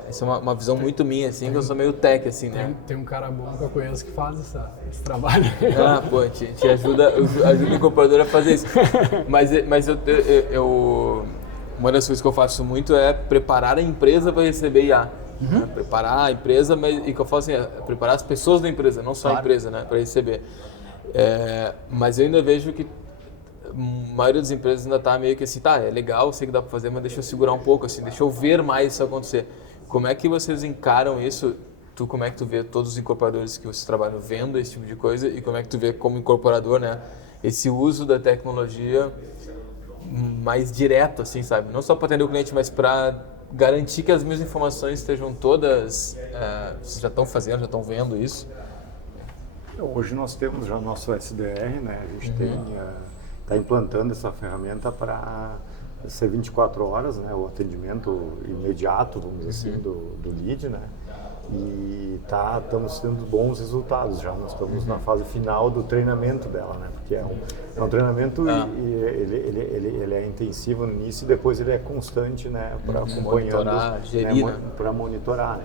Essa é uma visão muito minha, assim, que eu sou meio tech, assim, né? Tem um cara bom que eu conheço que faz esse trabalho. Pô, te ajuda o incorporador a fazer isso. Mas uma das coisas que eu faço muito é preparar a empresa para receber IA. Né? Preparar a empresa, e que eu falo assim, preparar as pessoas da empresa, não só a empresa, né, para receber. Mas eu ainda vejo que a maioria das empresas ainda está meio que assim, é legal, sei que dá para fazer, mas deixa eu segurar um pouco, assim, deixa eu ver mais isso acontecer. Como é que vocês encaram isso? Como é que tu vê todos os incorporadores que vocês trabalham vendo esse tipo de coisa, e como é que tu vê como incorporador, né, esse uso da tecnologia mais direto, assim, sabe? Não só para atender o cliente, mas para garantir que as minhas informações estejam todas... vocês já estão fazendo, já estão vendo isso? Hoje nós temos já o nosso SDR, né? A gente está implantando essa ferramenta para ser 24 horas, né? O atendimento imediato, vamos dizer assim, do lead, né? E estamos tendo bons resultados já. Nós estamos na fase final do treinamento dela, né? Porque é um treinamento e ele é intensivo no início e depois ele é constante, né? Para acompanhando, para monitorar.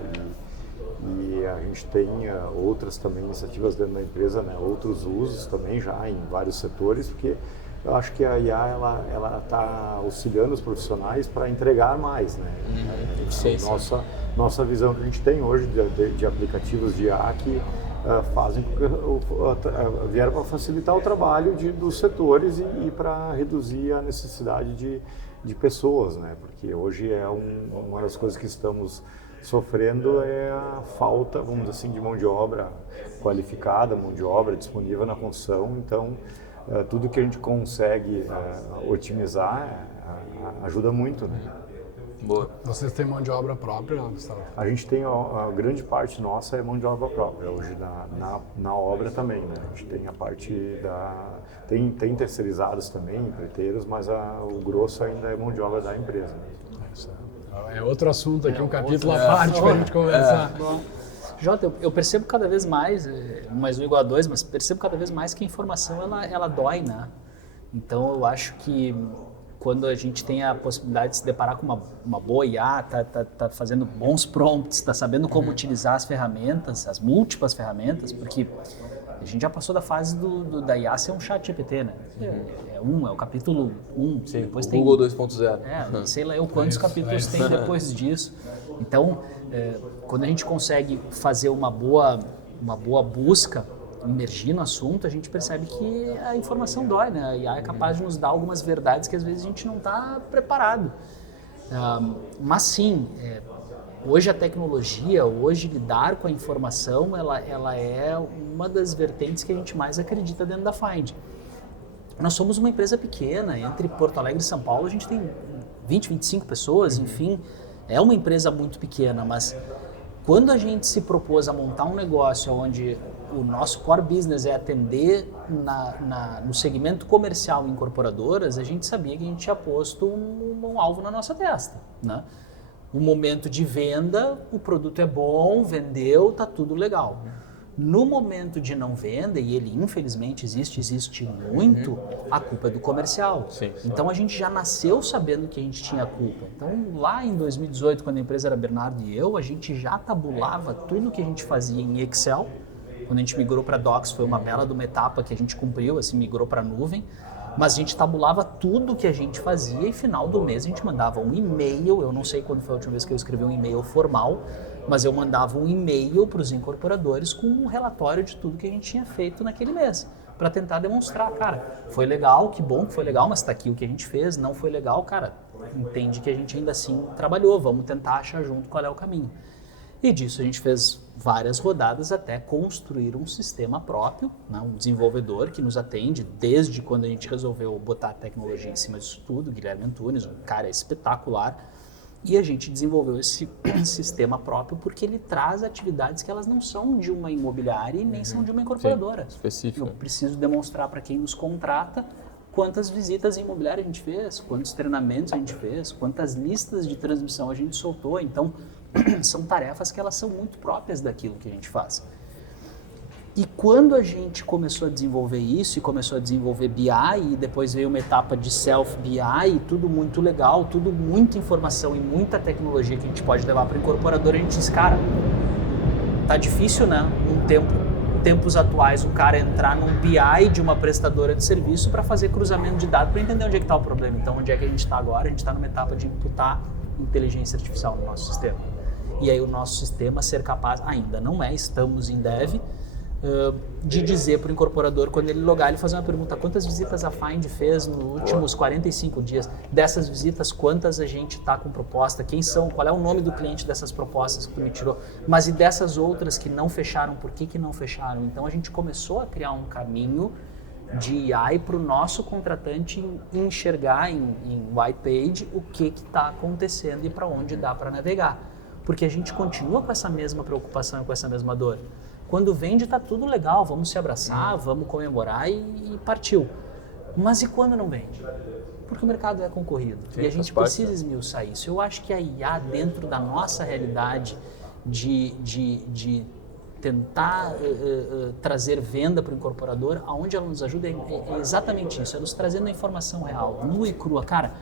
E a gente tem outras também iniciativas dentro da empresa, né? Outros usos também já em vários setores, porque eu acho que a IA ela está auxiliando os profissionais para entregar mais, né? Nossa visão que a gente tem hoje de aplicativos de IA que vieram para facilitar o trabalho dos setores e para reduzir a necessidade de pessoas, né? Porque hoje uma das coisas que estamos sofrendo é a falta, vamos dizer assim, de mão de obra qualificada, mão de obra disponível na construção. Então, tudo que a gente consegue otimizar ajuda muito, né? Boa. Vocês têm mão de obra própria, Gustavo? A gente tem a grande parte nossa é mão de obra própria, hoje na obra também, né? A gente tem a parte tem terceirizados também, empreiteiros, mas o grosso ainda é mão de obra da empresa. É outro assunto aqui, um capítulo à parte para a gente conversar. Jota, eu percebo cada vez mais, mais 1 igual a 2, mas percebo cada vez mais que a informação ela dói, né? Então eu acho que quando a gente tem a possibilidade de se deparar com uma boa IA, tá fazendo bons prompts, tá sabendo como utilizar as ferramentas, as múltiplas ferramentas, porque a gente já passou da fase da IA ser um chat GPT, né? É o capítulo 1, Sim, depois o tem... Google 2.0. Sei lá eu quantos capítulos tem depois disso. Então, quando a gente consegue fazer uma boa busca, imergir no assunto, a gente percebe que a informação dói, né? A IA é capaz de nos dar algumas verdades que às vezes a gente não está preparado. Mas sim, hoje a tecnologia, hoje lidar com a informação, ela é uma das vertentes que a gente mais acredita dentro da Find. Nós somos uma empresa pequena, entre Porto Alegre e São Paulo a gente tem 20, 25 pessoas, enfim, é uma empresa muito pequena, mas quando a gente se propôs a montar um negócio onde o nosso core business é atender no segmento comercial em incorporadoras, a gente sabia que a gente tinha posto um alvo na nossa testa, né? O momento de venda, o produto é bom, vendeu, tá tudo legal. No momento de não venda, e ele infelizmente existe muito, a culpa é do comercial. Sim. Então a gente já nasceu sabendo que a gente tinha culpa. Então lá em 2018, quando a empresa era Bernardo e eu, a gente já tabulava tudo que a gente fazia em Excel. Quando a gente migrou para Docs, foi uma bela de uma etapa que a gente cumpriu, assim, migrou para nuvem. Mas a gente tabulava tudo que a gente fazia e final do mês a gente mandava um e-mail. Eu não sei quando foi a última vez que eu escrevi um e-mail formal, mas eu mandava um e-mail para os incorporadores com um relatório de tudo que a gente tinha feito naquele mês, para tentar demonstrar, cara, foi legal, que bom que foi legal, mas está aqui o que a gente fez, não foi legal, cara, entende que a gente ainda assim trabalhou, vamos tentar achar junto qual é o caminho. E disso a gente fez várias rodadas até construir um sistema próprio, né? Um desenvolvedor que nos atende desde quando a gente resolveu botar a tecnologia em cima disso tudo, Guilherme Antunes, um cara espetacular, e a gente desenvolveu esse sistema próprio porque ele traz atividades que elas não são de uma imobiliária e nem são de uma incorporadora. Sim, específico. Eu preciso demonstrar para quem nos contrata quantas visitas em imobiliária a gente fez, quantos treinamentos a gente fez, quantas listas de transmissão a gente soltou. Então, são tarefas que elas são muito próprias daquilo que a gente faz. E quando a gente começou a desenvolver isso e começou a desenvolver BI e depois veio uma etapa de Self-BI e tudo muito legal, tudo muita informação e muita tecnologia que a gente pode levar para o incorporador, a gente disse, cara, tá difícil, né? Tempos atuais, o cara entrar num BI de uma prestadora de serviço para fazer cruzamento de dados para entender onde é que está o problema. Então, onde é que a gente está agora? A gente está numa etapa de imputar inteligência artificial no nosso sistema. E aí o nosso sistema ser capaz, ainda não é, estamos em dev, de dizer para o incorporador, quando ele logar, ele fazer uma pergunta, quantas visitas a Find fez nos últimos 45 dias? Dessas visitas, quantas a gente está com proposta? Quem são? Qual é o nome do cliente dessas propostas que tu me tirou? Mas e dessas outras que não fecharam, por que não fecharam? Então a gente começou a criar um caminho de AI para o nosso contratante enxergar em white page o que está acontecendo e para onde dá para navegar. Porque a gente continua com essa mesma preocupação e com essa mesma dor. Quando vende está tudo legal, vamos se abraçar, vamos comemorar e partiu. Mas e quando não vende? Porque o mercado é concorrido. Sim, e a gente precisa esmiuçar isso. Eu acho que a IA, dentro da nossa realidade de tentar trazer venda para o incorporador, aonde ela nos ajuda é exatamente isso, é nos trazendo a informação real, nua e crua. Cara,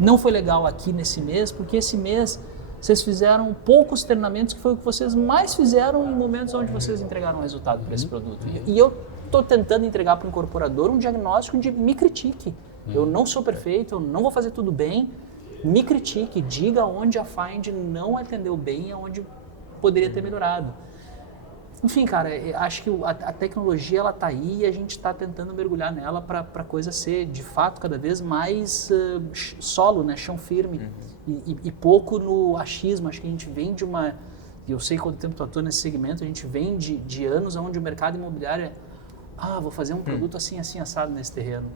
não foi legal aqui nesse mês, porque esse mês vocês fizeram poucos treinamentos, que foi o que vocês mais fizeram em momentos onde vocês entregaram resultado para esse produto. E eu estou tentando entregar para o incorporador um diagnóstico de me critique. Eu não sou perfeito, eu não vou fazer tudo bem, me critique, diga onde a Find não atendeu bem e onde poderia ter melhorado. Enfim, cara, acho que a tecnologia ela tá aí e a gente está tentando mergulhar nela para a coisa ser, de fato, cada vez mais solo, né, chão firme e pouco no achismo. Acho que a gente vem de uma... Eu sei quanto tempo tu atua nesse segmento, a gente vem de anos onde o mercado imobiliário vou fazer um produto assim, assado nesse terreno.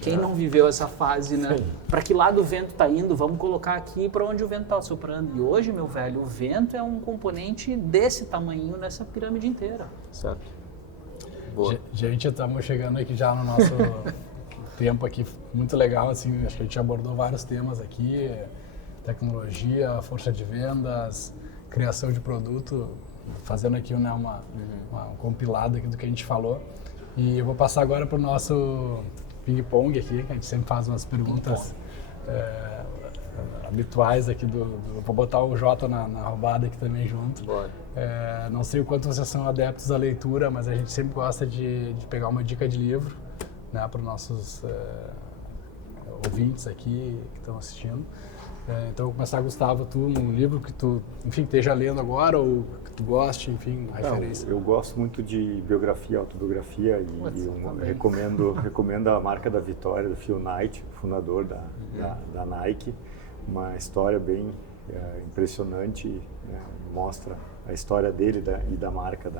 Quem não viveu essa fase, né? Para que lado o vento tá indo? Vamos colocar aqui para onde o vento tá soprando. E hoje, meu velho, o vento é um componente desse tamanho nessa pirâmide inteira. Certo. Boa. Gente, estamos chegando aqui já no nosso tempo aqui muito legal, assim, acho que a gente abordou vários temas aqui, tecnologia, força de vendas, criação de produto, fazendo aqui, né, um compilado aqui do que a gente falou. E eu vou passar agora para o nosso ping-pong aqui, que a gente sempre faz umas perguntas habituais aqui vou botar o Jota na roubada aqui também junto. Bora. Não sei o quanto vocês são adeptos à leitura, mas a gente sempre gosta de pegar uma dica de livro, né, para os nossos ouvintes aqui que estão assistindo. Então, eu vou começar, Gustavo, um livro que tu, enfim, esteja lendo agora ou que tu goste, enfim, uma referência. Eu gosto muito de biografia, autobiografia e eu recomendo a Marca da Vitória, do Phil Knight, fundador da Nike. Uma história bem impressionante, mostra a história dele e da marca.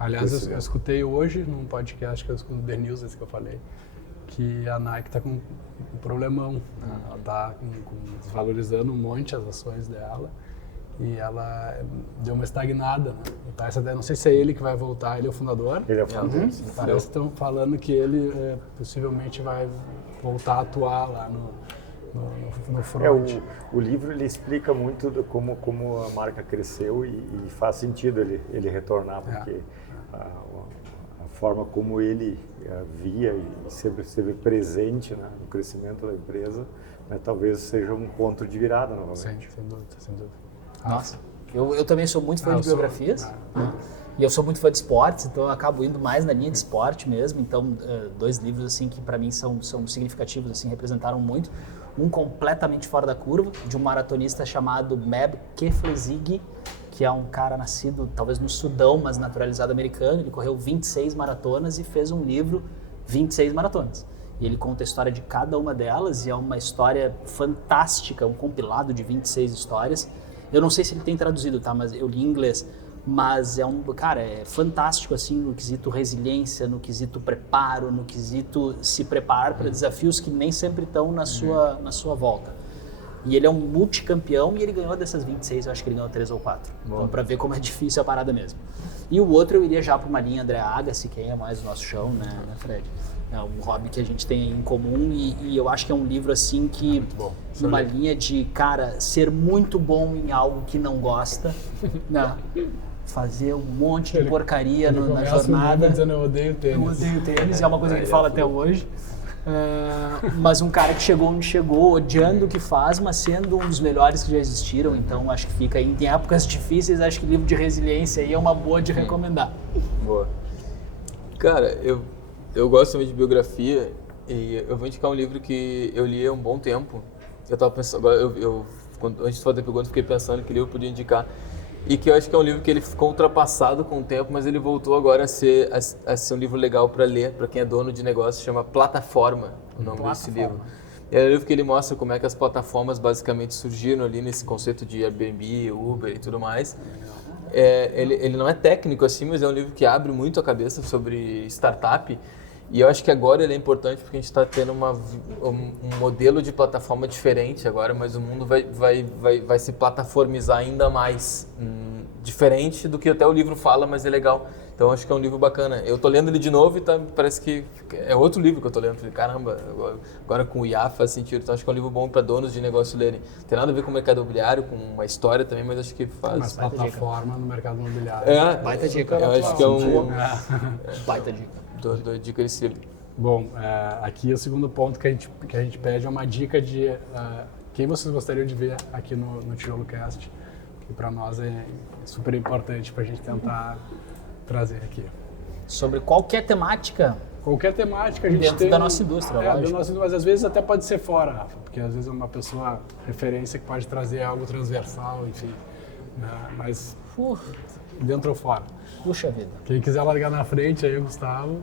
Aliás, eu escutei hoje num podcast que eu escuto, The News, esse que eu falei, que a Nike está com um problemão, ela está desvalorizando um monte as ações dela e ela deu uma estagnada, né? E parece até, não sei se é ele que vai voltar, ele é o fundador. Ele é o fundador. Parece que estão falando que ele possivelmente vai voltar a atuar lá no front. O livro ele explica muito como a marca cresceu e faz sentido ele retornar, porque a forma como ele via e sempre esteve presente, né, no crescimento da empresa, né, talvez seja um ponto de virada novamente. Sim, sem dúvida, sem dúvida. Nossa, eu também sou muito fã de biografias. E eu sou muito fã de esportes, então eu acabo indo mais na linha de esporte mesmo. Então, dois livros assim que para mim são significativos, assim, representaram muito. Um completamente fora da curva, de um maratonista chamado Meb Keflezighi, que é um cara nascido talvez no Sudão, mas naturalizado americano. Ele correu 26 maratonas e fez um livro 26 maratonas. E ele conta a história de cada uma delas e é uma história fantástica, um compilado de 26 histórias. Eu não sei se ele tem traduzido, tá? Mas eu li em inglês. Mas é fantástico assim no quesito resiliência, no quesito preparo, no quesito se preparar para desafios que nem sempre estão na sua volta. E ele é um multicampeão e ele ganhou dessas 26, eu acho que ele ganhou 3 ou 4. Então, para ver como é difícil a parada mesmo. E o outro eu iria já para uma linha André Agassi, que é mais o nosso chão, né, Fred? É um hobby que a gente tem em comum e eu acho que é um livro assim que uma linha de, cara, ser muito bom em algo que não gosta, né? Fazer um monte de porcaria na jornada. Dizendo, eu odeio tênis. Eu odeio tênis, é uma coisa que ele fala até hoje. Mas um cara que chegou onde chegou, odiando o que faz, mas sendo um dos melhores que já existiram. Então acho que fica em épocas difíceis, acho que o livro de resiliência aí é uma boa de recomendar. Boa. Cara, eu gosto também de biografia e eu vou indicar um livro que eu li há um bom tempo. Eu tava pensando, agora antes de fazer a pergunta, fiquei pensando que livro eu podia indicar. E que eu acho que é um livro que ele ficou ultrapassado com o tempo, mas ele voltou agora a ser um livro legal para ler, para quem é dono de negócio, chama Plataforma, o nome desse livro. É um livro que ele mostra como é que as plataformas basicamente surgiram ali nesse conceito de Airbnb, Uber e tudo mais. Ele não é técnico assim, mas é um livro que abre muito a cabeça sobre startup. E eu acho que agora ele é importante porque a gente está tendo um modelo de plataforma diferente agora, mas o mundo vai se plataformizar ainda mais. Diferente do que até o livro fala, mas é legal. Então acho que é um livro bacana. Eu tô lendo ele de novo e parece que é outro livro que eu tô lendo. Falei, caramba, agora com o IA faz sentido. Então acho que é um livro bom para donos de negócio lerem. Tem nada a ver com o mercado imobiliário, com uma história também, mas acho que faz. Mas plataforma no mercado imobiliário. Baita dica. Eu acho que é um... Baita dica. Dou dica desse livro. Bom, aqui o segundo ponto que a gente pede é uma dica de quem vocês gostariam de ver aqui no Tijolo Cast, que para nós é super importante para a gente tentar trazer aqui. Sobre qualquer temática. Qualquer temática a gente dentro tem. da nossa indústria, lógico. Da nossa indústria, mas às vezes até pode ser fora, Rafa, porque às vezes é uma pessoa referência que pode trazer algo transversal, enfim. Mas dentro ou fora. Puxa vida. Quem quiser largar na frente aí, Gustavo.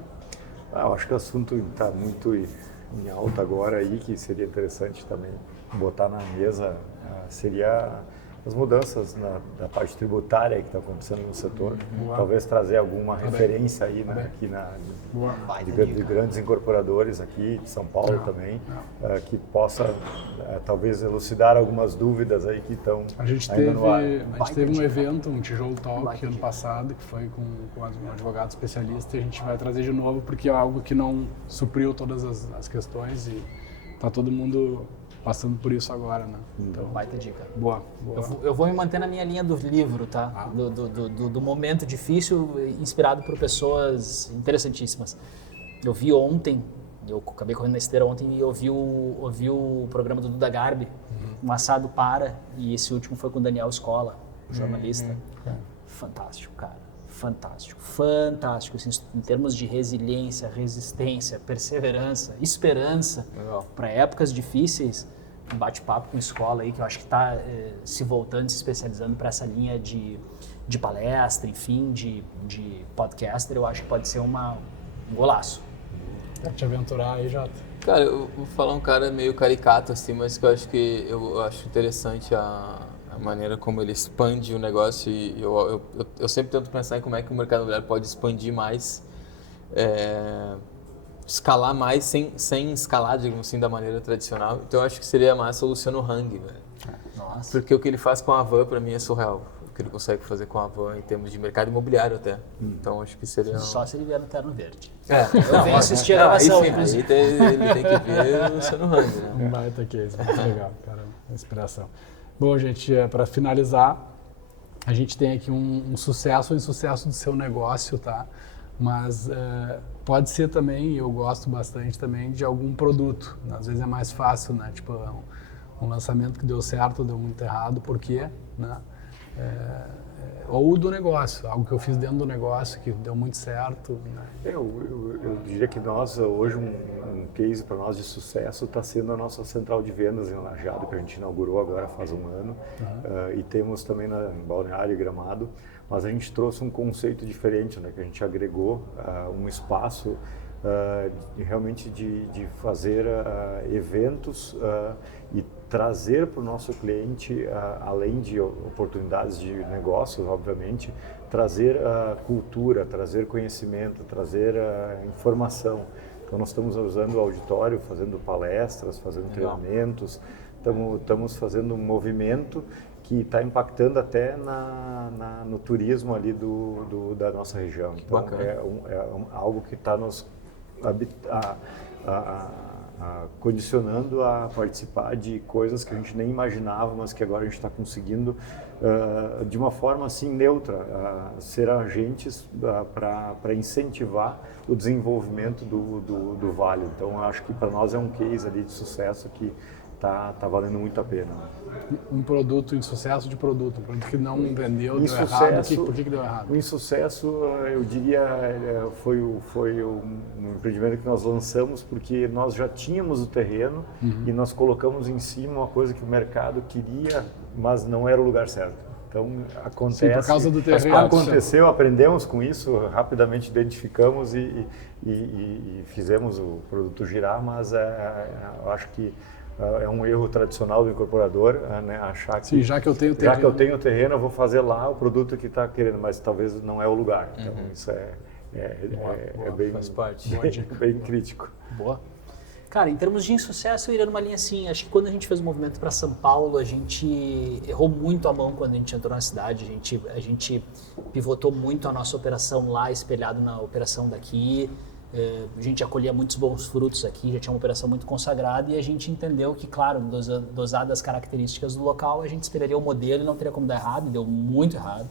Eu acho que o assunto está muito em alta agora aí, que seria interessante também botar na mesa, seria as mudanças da parte tributária que está acontecendo no setor. Talvez trazer alguma referência aí, né, aqui de grandes incorporadores aqui de São Paulo também, que possa talvez elucidar algumas dúvidas aí que estão ainda no ar. A gente teve um evento, um Tijolo Talk, ano passado, que foi com um advogado especialista, e a gente vai trazer de novo porque é algo que não supriu todas as questões e está todo mundo passando por isso agora, né? Então, baita dica. Boa. Eu vou me manter na minha linha do livro, tá? Do momento difícil, inspirado por pessoas interessantíssimas. Eu vi ontem, eu acabei correndo na esteira ontem e ouvi o programa do Duda Garbi, Um Assado Para, e esse último foi com o Daniel Scola, jornalista. Fantástico, cara. Fantástico, assim, em termos de resiliência, resistência, perseverança, esperança para épocas difíceis. Um bate-papo com escola aí que eu acho que está se voltando, se especializando para essa linha de palestra, enfim, de podcaster. Eu acho que pode ser um golaço. Quer te aventurar aí, Jota? Cara, eu vou falar um cara meio caricato assim, mas que eu acho interessante a maneira como ele expande o negócio, e eu sempre tento pensar em como é que o mercado imobiliário pode expandir mais, escalar mais sem escalar, digamos assim, da maneira tradicional. Então eu acho que seria massa o Luciano Hang, velho. Nossa. Porque o que ele faz com a Van, para mim, é surreal. O que ele consegue fazer com a Van em termos de mercado imobiliário até. Então acho que seria... Só se ele vier no Terno Verde. Eu venho assistir a gravação, inclusive. Ele tem que ver o Luciano Hang, né? Um baita case, muito legal, cara, inspiração. Bom, gente, para finalizar, a gente tem aqui um sucesso, insucesso do seu negócio, tá? Mas pode ser também, eu gosto bastante também, de algum produto. Às vezes é mais fácil, né? Tipo, um lançamento que deu certo, deu muito errado, por quê? Né? Ou do negócio, algo que eu fiz dentro do negócio que deu muito certo. Né? Eu diria que nós, hoje, um case para nós de sucesso está sendo a nossa central de vendas em Lajeado, que a gente inaugurou agora faz um ano, e temos também em Balneário e Gramado, mas a gente trouxe um conceito diferente, né, que a gente agregou um espaço realmente de fazer eventos e trazer para o nosso cliente, além de oportunidades de negócios, obviamente, trazer cultura, trazer conhecimento, trazer informação. Então nós estamos usando o auditório, fazendo palestras, fazendo treinamentos, estamos fazendo um movimento que está impactando até no turismo ali da nossa região. Então é algo que está nos condicionando a participar de coisas que a gente nem imaginava, mas que agora a gente está conseguindo, de uma forma assim neutra, ser agentes para incentivar o desenvolvimento do Vale. Então, eu acho que para nós é um case ali de sucesso que tá valendo muito a pena. Um produto insucesso de produto, um produto que não vendeu, deu errado. Por que deu errado? O insucesso, eu diria, foi um empreendimento que nós lançamos porque nós já tínhamos o terreno e nós colocamos em cima uma coisa que o mercado queria, mas não era o lugar certo. Então, acontece... Sim, por causa do terreno. Aconteceu, aprendemos com isso, rapidamente identificamos e fizemos o produto girar, mas eu acho que é um erro tradicional do incorporador, né? Achar que, sim, já que eu tenho o terreno, eu vou fazer lá o produto que está querendo, mas talvez não é o lugar. Então isso é bem, faz parte. bem crítico. Boa. Cara, em termos de insucesso, eu iria numa linha assim, acho que quando a gente fez o movimento para São Paulo, a gente errou muito a mão quando a gente entrou na cidade, a gente pivotou muito a nossa operação lá, espelhado na operação daqui. A gente acolhia muitos bons frutos aqui, já tinha uma operação muito consagrada e a gente entendeu que, claro, dosadas as características do local, a gente esperaria o modelo e não teria como dar errado, e deu muito errado.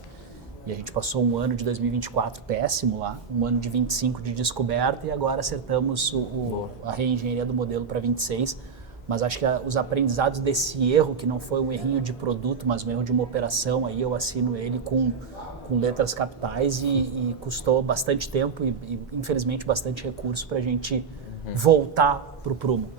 E a gente passou um ano de 2024 péssimo lá, um ano de 25 de descoberta e agora acertamos a reengenharia do modelo para 26. Mas acho que os aprendizados desse erro, que não foi um errinho de produto, mas um erro de uma operação, aí eu assino ele com letras capitais e custou bastante tempo e infelizmente bastante recurso para a gente voltar para o prumo.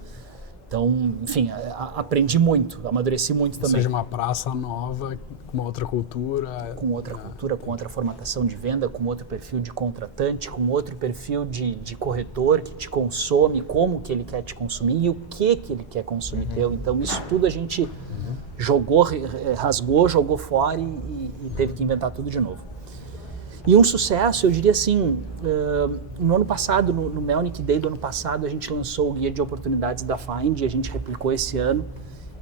Então, enfim, aprendi muito, amadureci muito também. Ou seja, uma praça nova, com uma outra cultura. Com outra cultura, com outra formatação de venda, com outro perfil de contratante, com outro perfil de corretor que te consome, como que ele quer te consumir e o que ele quer consumir teu. Então, isso tudo a gente rasgou, jogou fora e teve que inventar tudo de novo. E um sucesso, eu diria assim, no ano passado, no Melnick Day do ano passado, a gente lançou o Guia de Oportunidades da Find, a gente replicou esse ano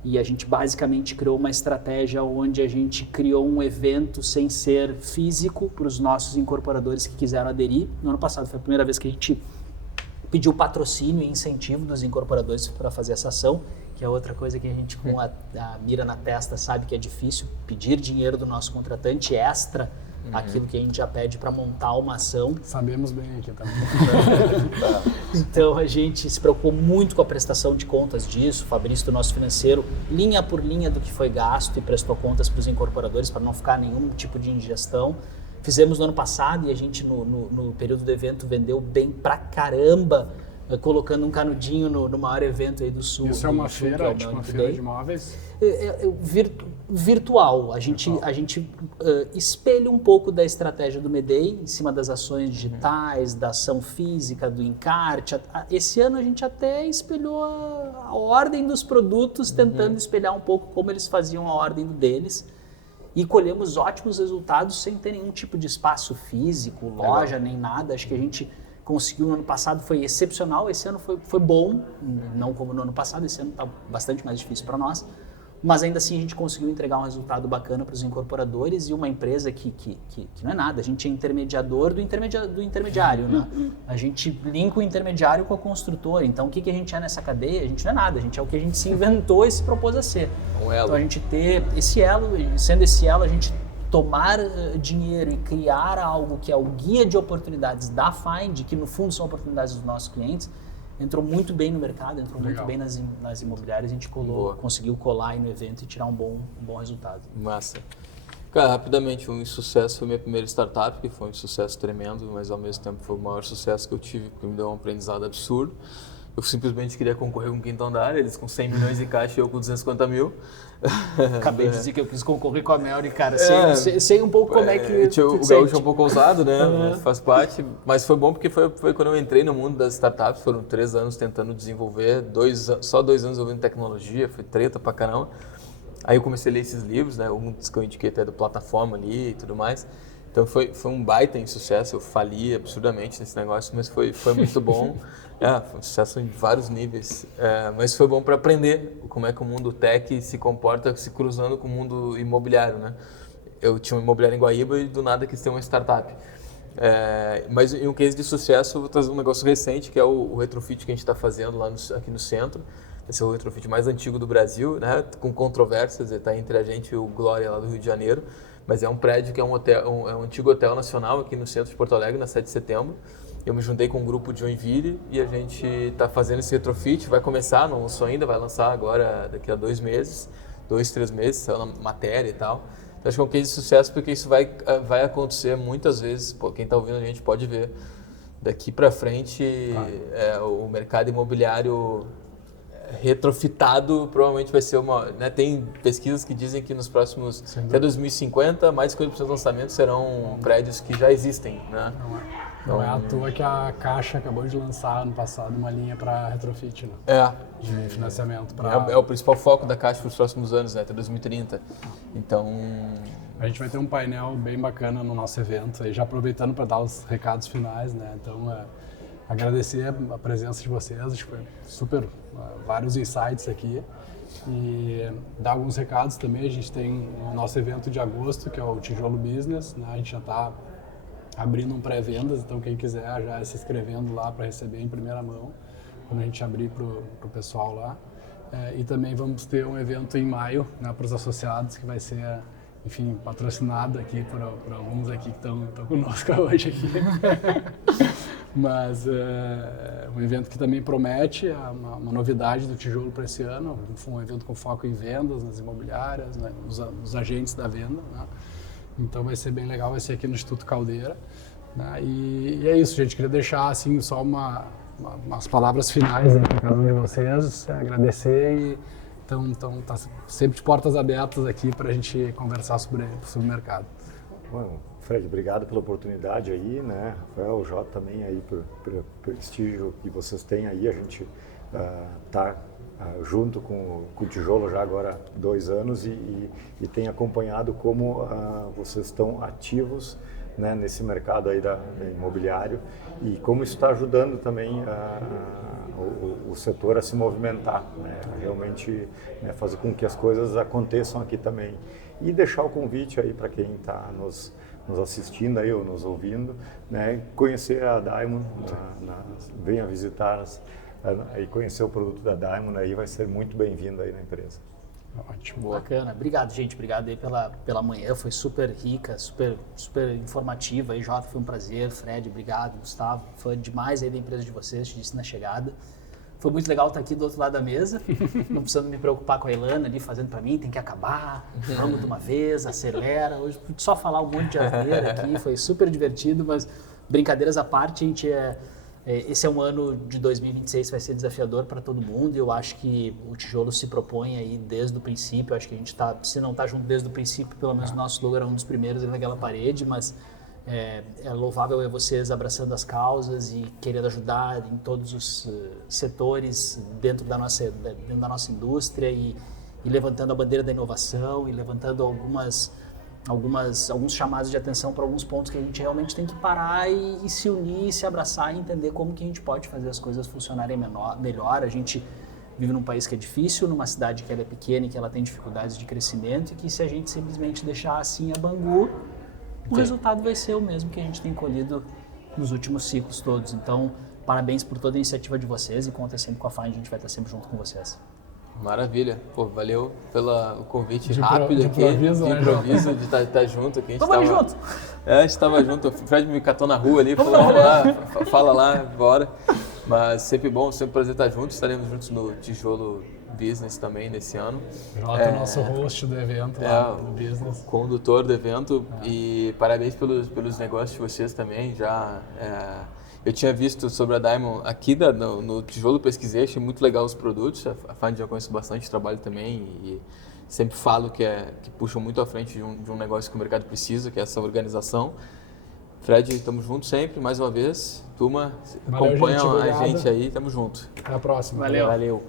e a gente basicamente criou uma estratégia onde a gente criou um evento sem ser físico para os nossos incorporadores que quiseram aderir. No ano passado foi a primeira vez que a gente pediu patrocínio e incentivo dos incorporadores para fazer essa ação, que é outra coisa que a gente com a mira na testa sabe que é difícil, pedir dinheiro do nosso contratante extra aquilo que a gente já pede para montar uma ação. Sabemos bem aqui também. Então a gente se preocupou muito com a prestação de contas disso. O Fabrício, do nosso financeiro, linha por linha do que foi gasto e prestou contas para os incorporadores para não ficar nenhum tipo de indigestão. Fizemos no ano passado e a gente no período do evento vendeu bem pra caramba, colocando um canudinho no maior evento aí do Sul. Isso é uma feira, tipo uma feira de imóveis? Virtual. A gente espelha um pouco da estratégia do Medei em cima das ações digitais, da ação física, do encarte. Esse ano a gente até espelhou a ordem dos produtos, tentando espelhar um pouco como eles faziam a ordem deles. E colhemos ótimos resultados sem ter nenhum tipo de espaço físico, loja, nem nada. Acho que a gente conseguiu no ano passado, foi excepcional. Esse ano foi bom, não como no ano passado. Esse ano está bastante mais difícil para nós. Mas ainda assim a gente conseguiu entregar um resultado bacana para os incorporadores e uma empresa que não é nada. A gente é intermediador do intermediário, né? A gente linka o intermediário com a construtora. Então o que a gente é nessa cadeia? A gente não é nada. A gente é o que a gente se inventou e se propôs a ser. Um elo. Então a gente ter esse elo, sendo esse elo, a gente tomar dinheiro e criar algo que é o guia de oportunidades da Find, que no fundo são oportunidades dos nossos clientes, entrou muito bem no mercado, entrou muito bem nas imobiliárias, a gente conseguiu colar aí no evento e tirar um bom resultado. Massa. Cara, rapidamente, um sucesso foi minha primeira startup, que foi um sucesso tremendo, mas ao mesmo tempo foi o maior sucesso que eu tive, porque me deu um aprendizado absurdo. Eu simplesmente queria concorrer com o Quinto Andar, eles com 100 milhões em caixa e eu com 250 mil. Acabei de dizer que eu quis concorrer com a Melnick, cara. Sei um pouco como é que o gaúcho é um pouco ousado, né? Faz parte. Mas foi bom porque foi quando eu entrei no mundo das startups. Foram 3 anos tentando desenvolver, só 2 anos ouvindo tecnologia, foi treta pra caramba. Aí eu comecei a ler esses livros, né? Um dos que eu indiquei até do Plataforma ali e tudo mais. Então foi um baita insucesso, eu fali absurdamente nesse negócio, mas foi muito bom. Foi um sucesso em vários níveis, mas foi bom para aprender como é que o mundo tech se comporta se cruzando com o mundo imobiliário, né? Eu tinha uma imobiliária em Guaíba e do nada quis ter uma startup. Mas em um case de sucesso, eu vou trazer um negócio recente, que é o retrofit que a gente está fazendo lá aqui no centro. Esse é o retrofit mais antigo do Brasil, né? Com controvérsias, está entre a gente e o Glória lá do Rio de Janeiro. Mas é um prédio que é um antigo hotel nacional aqui no centro de Porto Alegre, na 7 de setembro. Eu me juntei com um grupo de Joinville e a gente está fazendo esse retrofit. Vai começar, não lançou ainda, vai lançar agora daqui a 2 meses, 2, 3 meses, saiu na matéria e tal. Então acho que é um case de sucesso porque isso vai acontecer muitas vezes. Quem está ouvindo a gente pode ver. Daqui para frente, o mercado imobiliário retrofitado provavelmente vai ser tem pesquisas que dizem que nos próximos, até 2050, mais de 50% dos lançamentos serão prédios que já existem, né? Não é à toa que a Caixa acabou de lançar ano passado uma linha para retrofit, né? De financiamento. É o principal foco da Caixa para os próximos anos, né? Até 2030. Então... A gente vai ter um painel bem bacana no nosso evento, aí já aproveitando para dar os recados finais, né? Então, agradecer a presença de vocês, acho que foi super, vários insights aqui. E dar alguns recados também, a gente tem o nosso evento de agosto, que é o Tijolo Business, né? A gente já está abrindo um pré-vendas, então quem quiser já se inscrevendo lá para receber em primeira mão, quando a gente abrir para o pessoal lá. E também vamos ter um evento em maio, né, para os associados, que vai ser, enfim, patrocinado aqui por alguns aqui que estão conosco hoje aqui. Mas um evento que também promete uma novidade do tijolo para esse ano, um evento com foco em vendas, nas imobiliárias, né, nos agentes da venda, né? Então vai ser bem legal, vai ser aqui no Instituto Caldeira, né? E é isso, gente, queria deixar assim só umas palavras finais, né, para cada um de vocês, agradecer e então tá sempre de portas abertas aqui para a gente conversar sobre o mercado. Bom, Fred, obrigado pela oportunidade aí, né? Rafael, o Jota também aí pelo prestígio que vocês têm aí, a gente está junto com o tijolo já agora há 2 anos e tem acompanhado como vocês estão ativos, né, nesse mercado aí imobiliário e como isso está ajudando também o setor a se movimentar, né, realmente, né, fazer com que as coisas aconteçam aqui também. E deixar o convite aí para quem está nos assistindo aí ou nos ouvindo, né, conhecer a Diamond, venha visitar e conhecer o produto da Diamond, aí vai ser muito bem-vindo aí na empresa. Ótimo. Bacana. Obrigado, gente. Obrigado aí pela manhã. Foi super rica, super informativa. Aí, Jota, foi um prazer. Fred, obrigado. Gustavo, fã demais aí da empresa de vocês, te disse na chegada. Foi muito legal estar aqui do outro lado da mesa, não precisando me preocupar com a Ilana ali fazendo para mim, tem que acabar, vamos de uma vez, acelera. Hoje só falar um monte de asneira aqui, foi super divertido, mas brincadeiras à parte, a gente esse é um ano de 2026, vai ser desafiador para todo mundo e eu acho que o tijolo se propõe aí desde o princípio, eu acho que a gente está, se não está junto desde o princípio, pelo menos o nosso slogan era um dos primeiros naquela parede, mas é louvável ver vocês abraçando as causas e querendo ajudar em todos os setores dentro da nossa indústria e levantando a bandeira da inovação e levantando alguns chamados de atenção para alguns pontos que a gente realmente tem que parar e se unir, se abraçar e entender como que a gente pode fazer as coisas funcionarem melhor. A gente vive num país que é difícil, numa cidade que ela é pequena e que ela tem dificuldades de crescimento e que se a gente simplesmente deixar assim a Bangu, o resultado vai ser o mesmo que a gente tem colhido nos últimos ciclos todos. Então, parabéns por toda a iniciativa de vocês e conta sempre com a Find, a gente vai estar sempre junto com vocês. Maravilha. Pô, valeu pelo convite De rápido aqui, improviso, de né, improviso, de estar junto aqui. Vamos ali junto! A gente estava junto, o Fred me catou na rua ali, falou, vamos lá, fala lá, bora. Mas sempre bom, sempre prazer estar juntos, estaremos juntos no Tijolo Business também nesse ano. Jota é o nosso host do evento lá do Business. Condutor do evento e parabéns pelos negócios de vocês também. Eu tinha visto sobre a Diamond aqui no Tijolo, pesquisei, achei muito legal os produtos. A Find já conheço bastante trabalho também e sempre falo que puxam muito à frente de um negócio que o mercado precisa, que é essa organização. Fred, estamos juntos sempre, mais uma vez. Turma, Valeu, acompanham gente, a gente aí, estamos juntos. Até a próxima. Valeu. Valeu.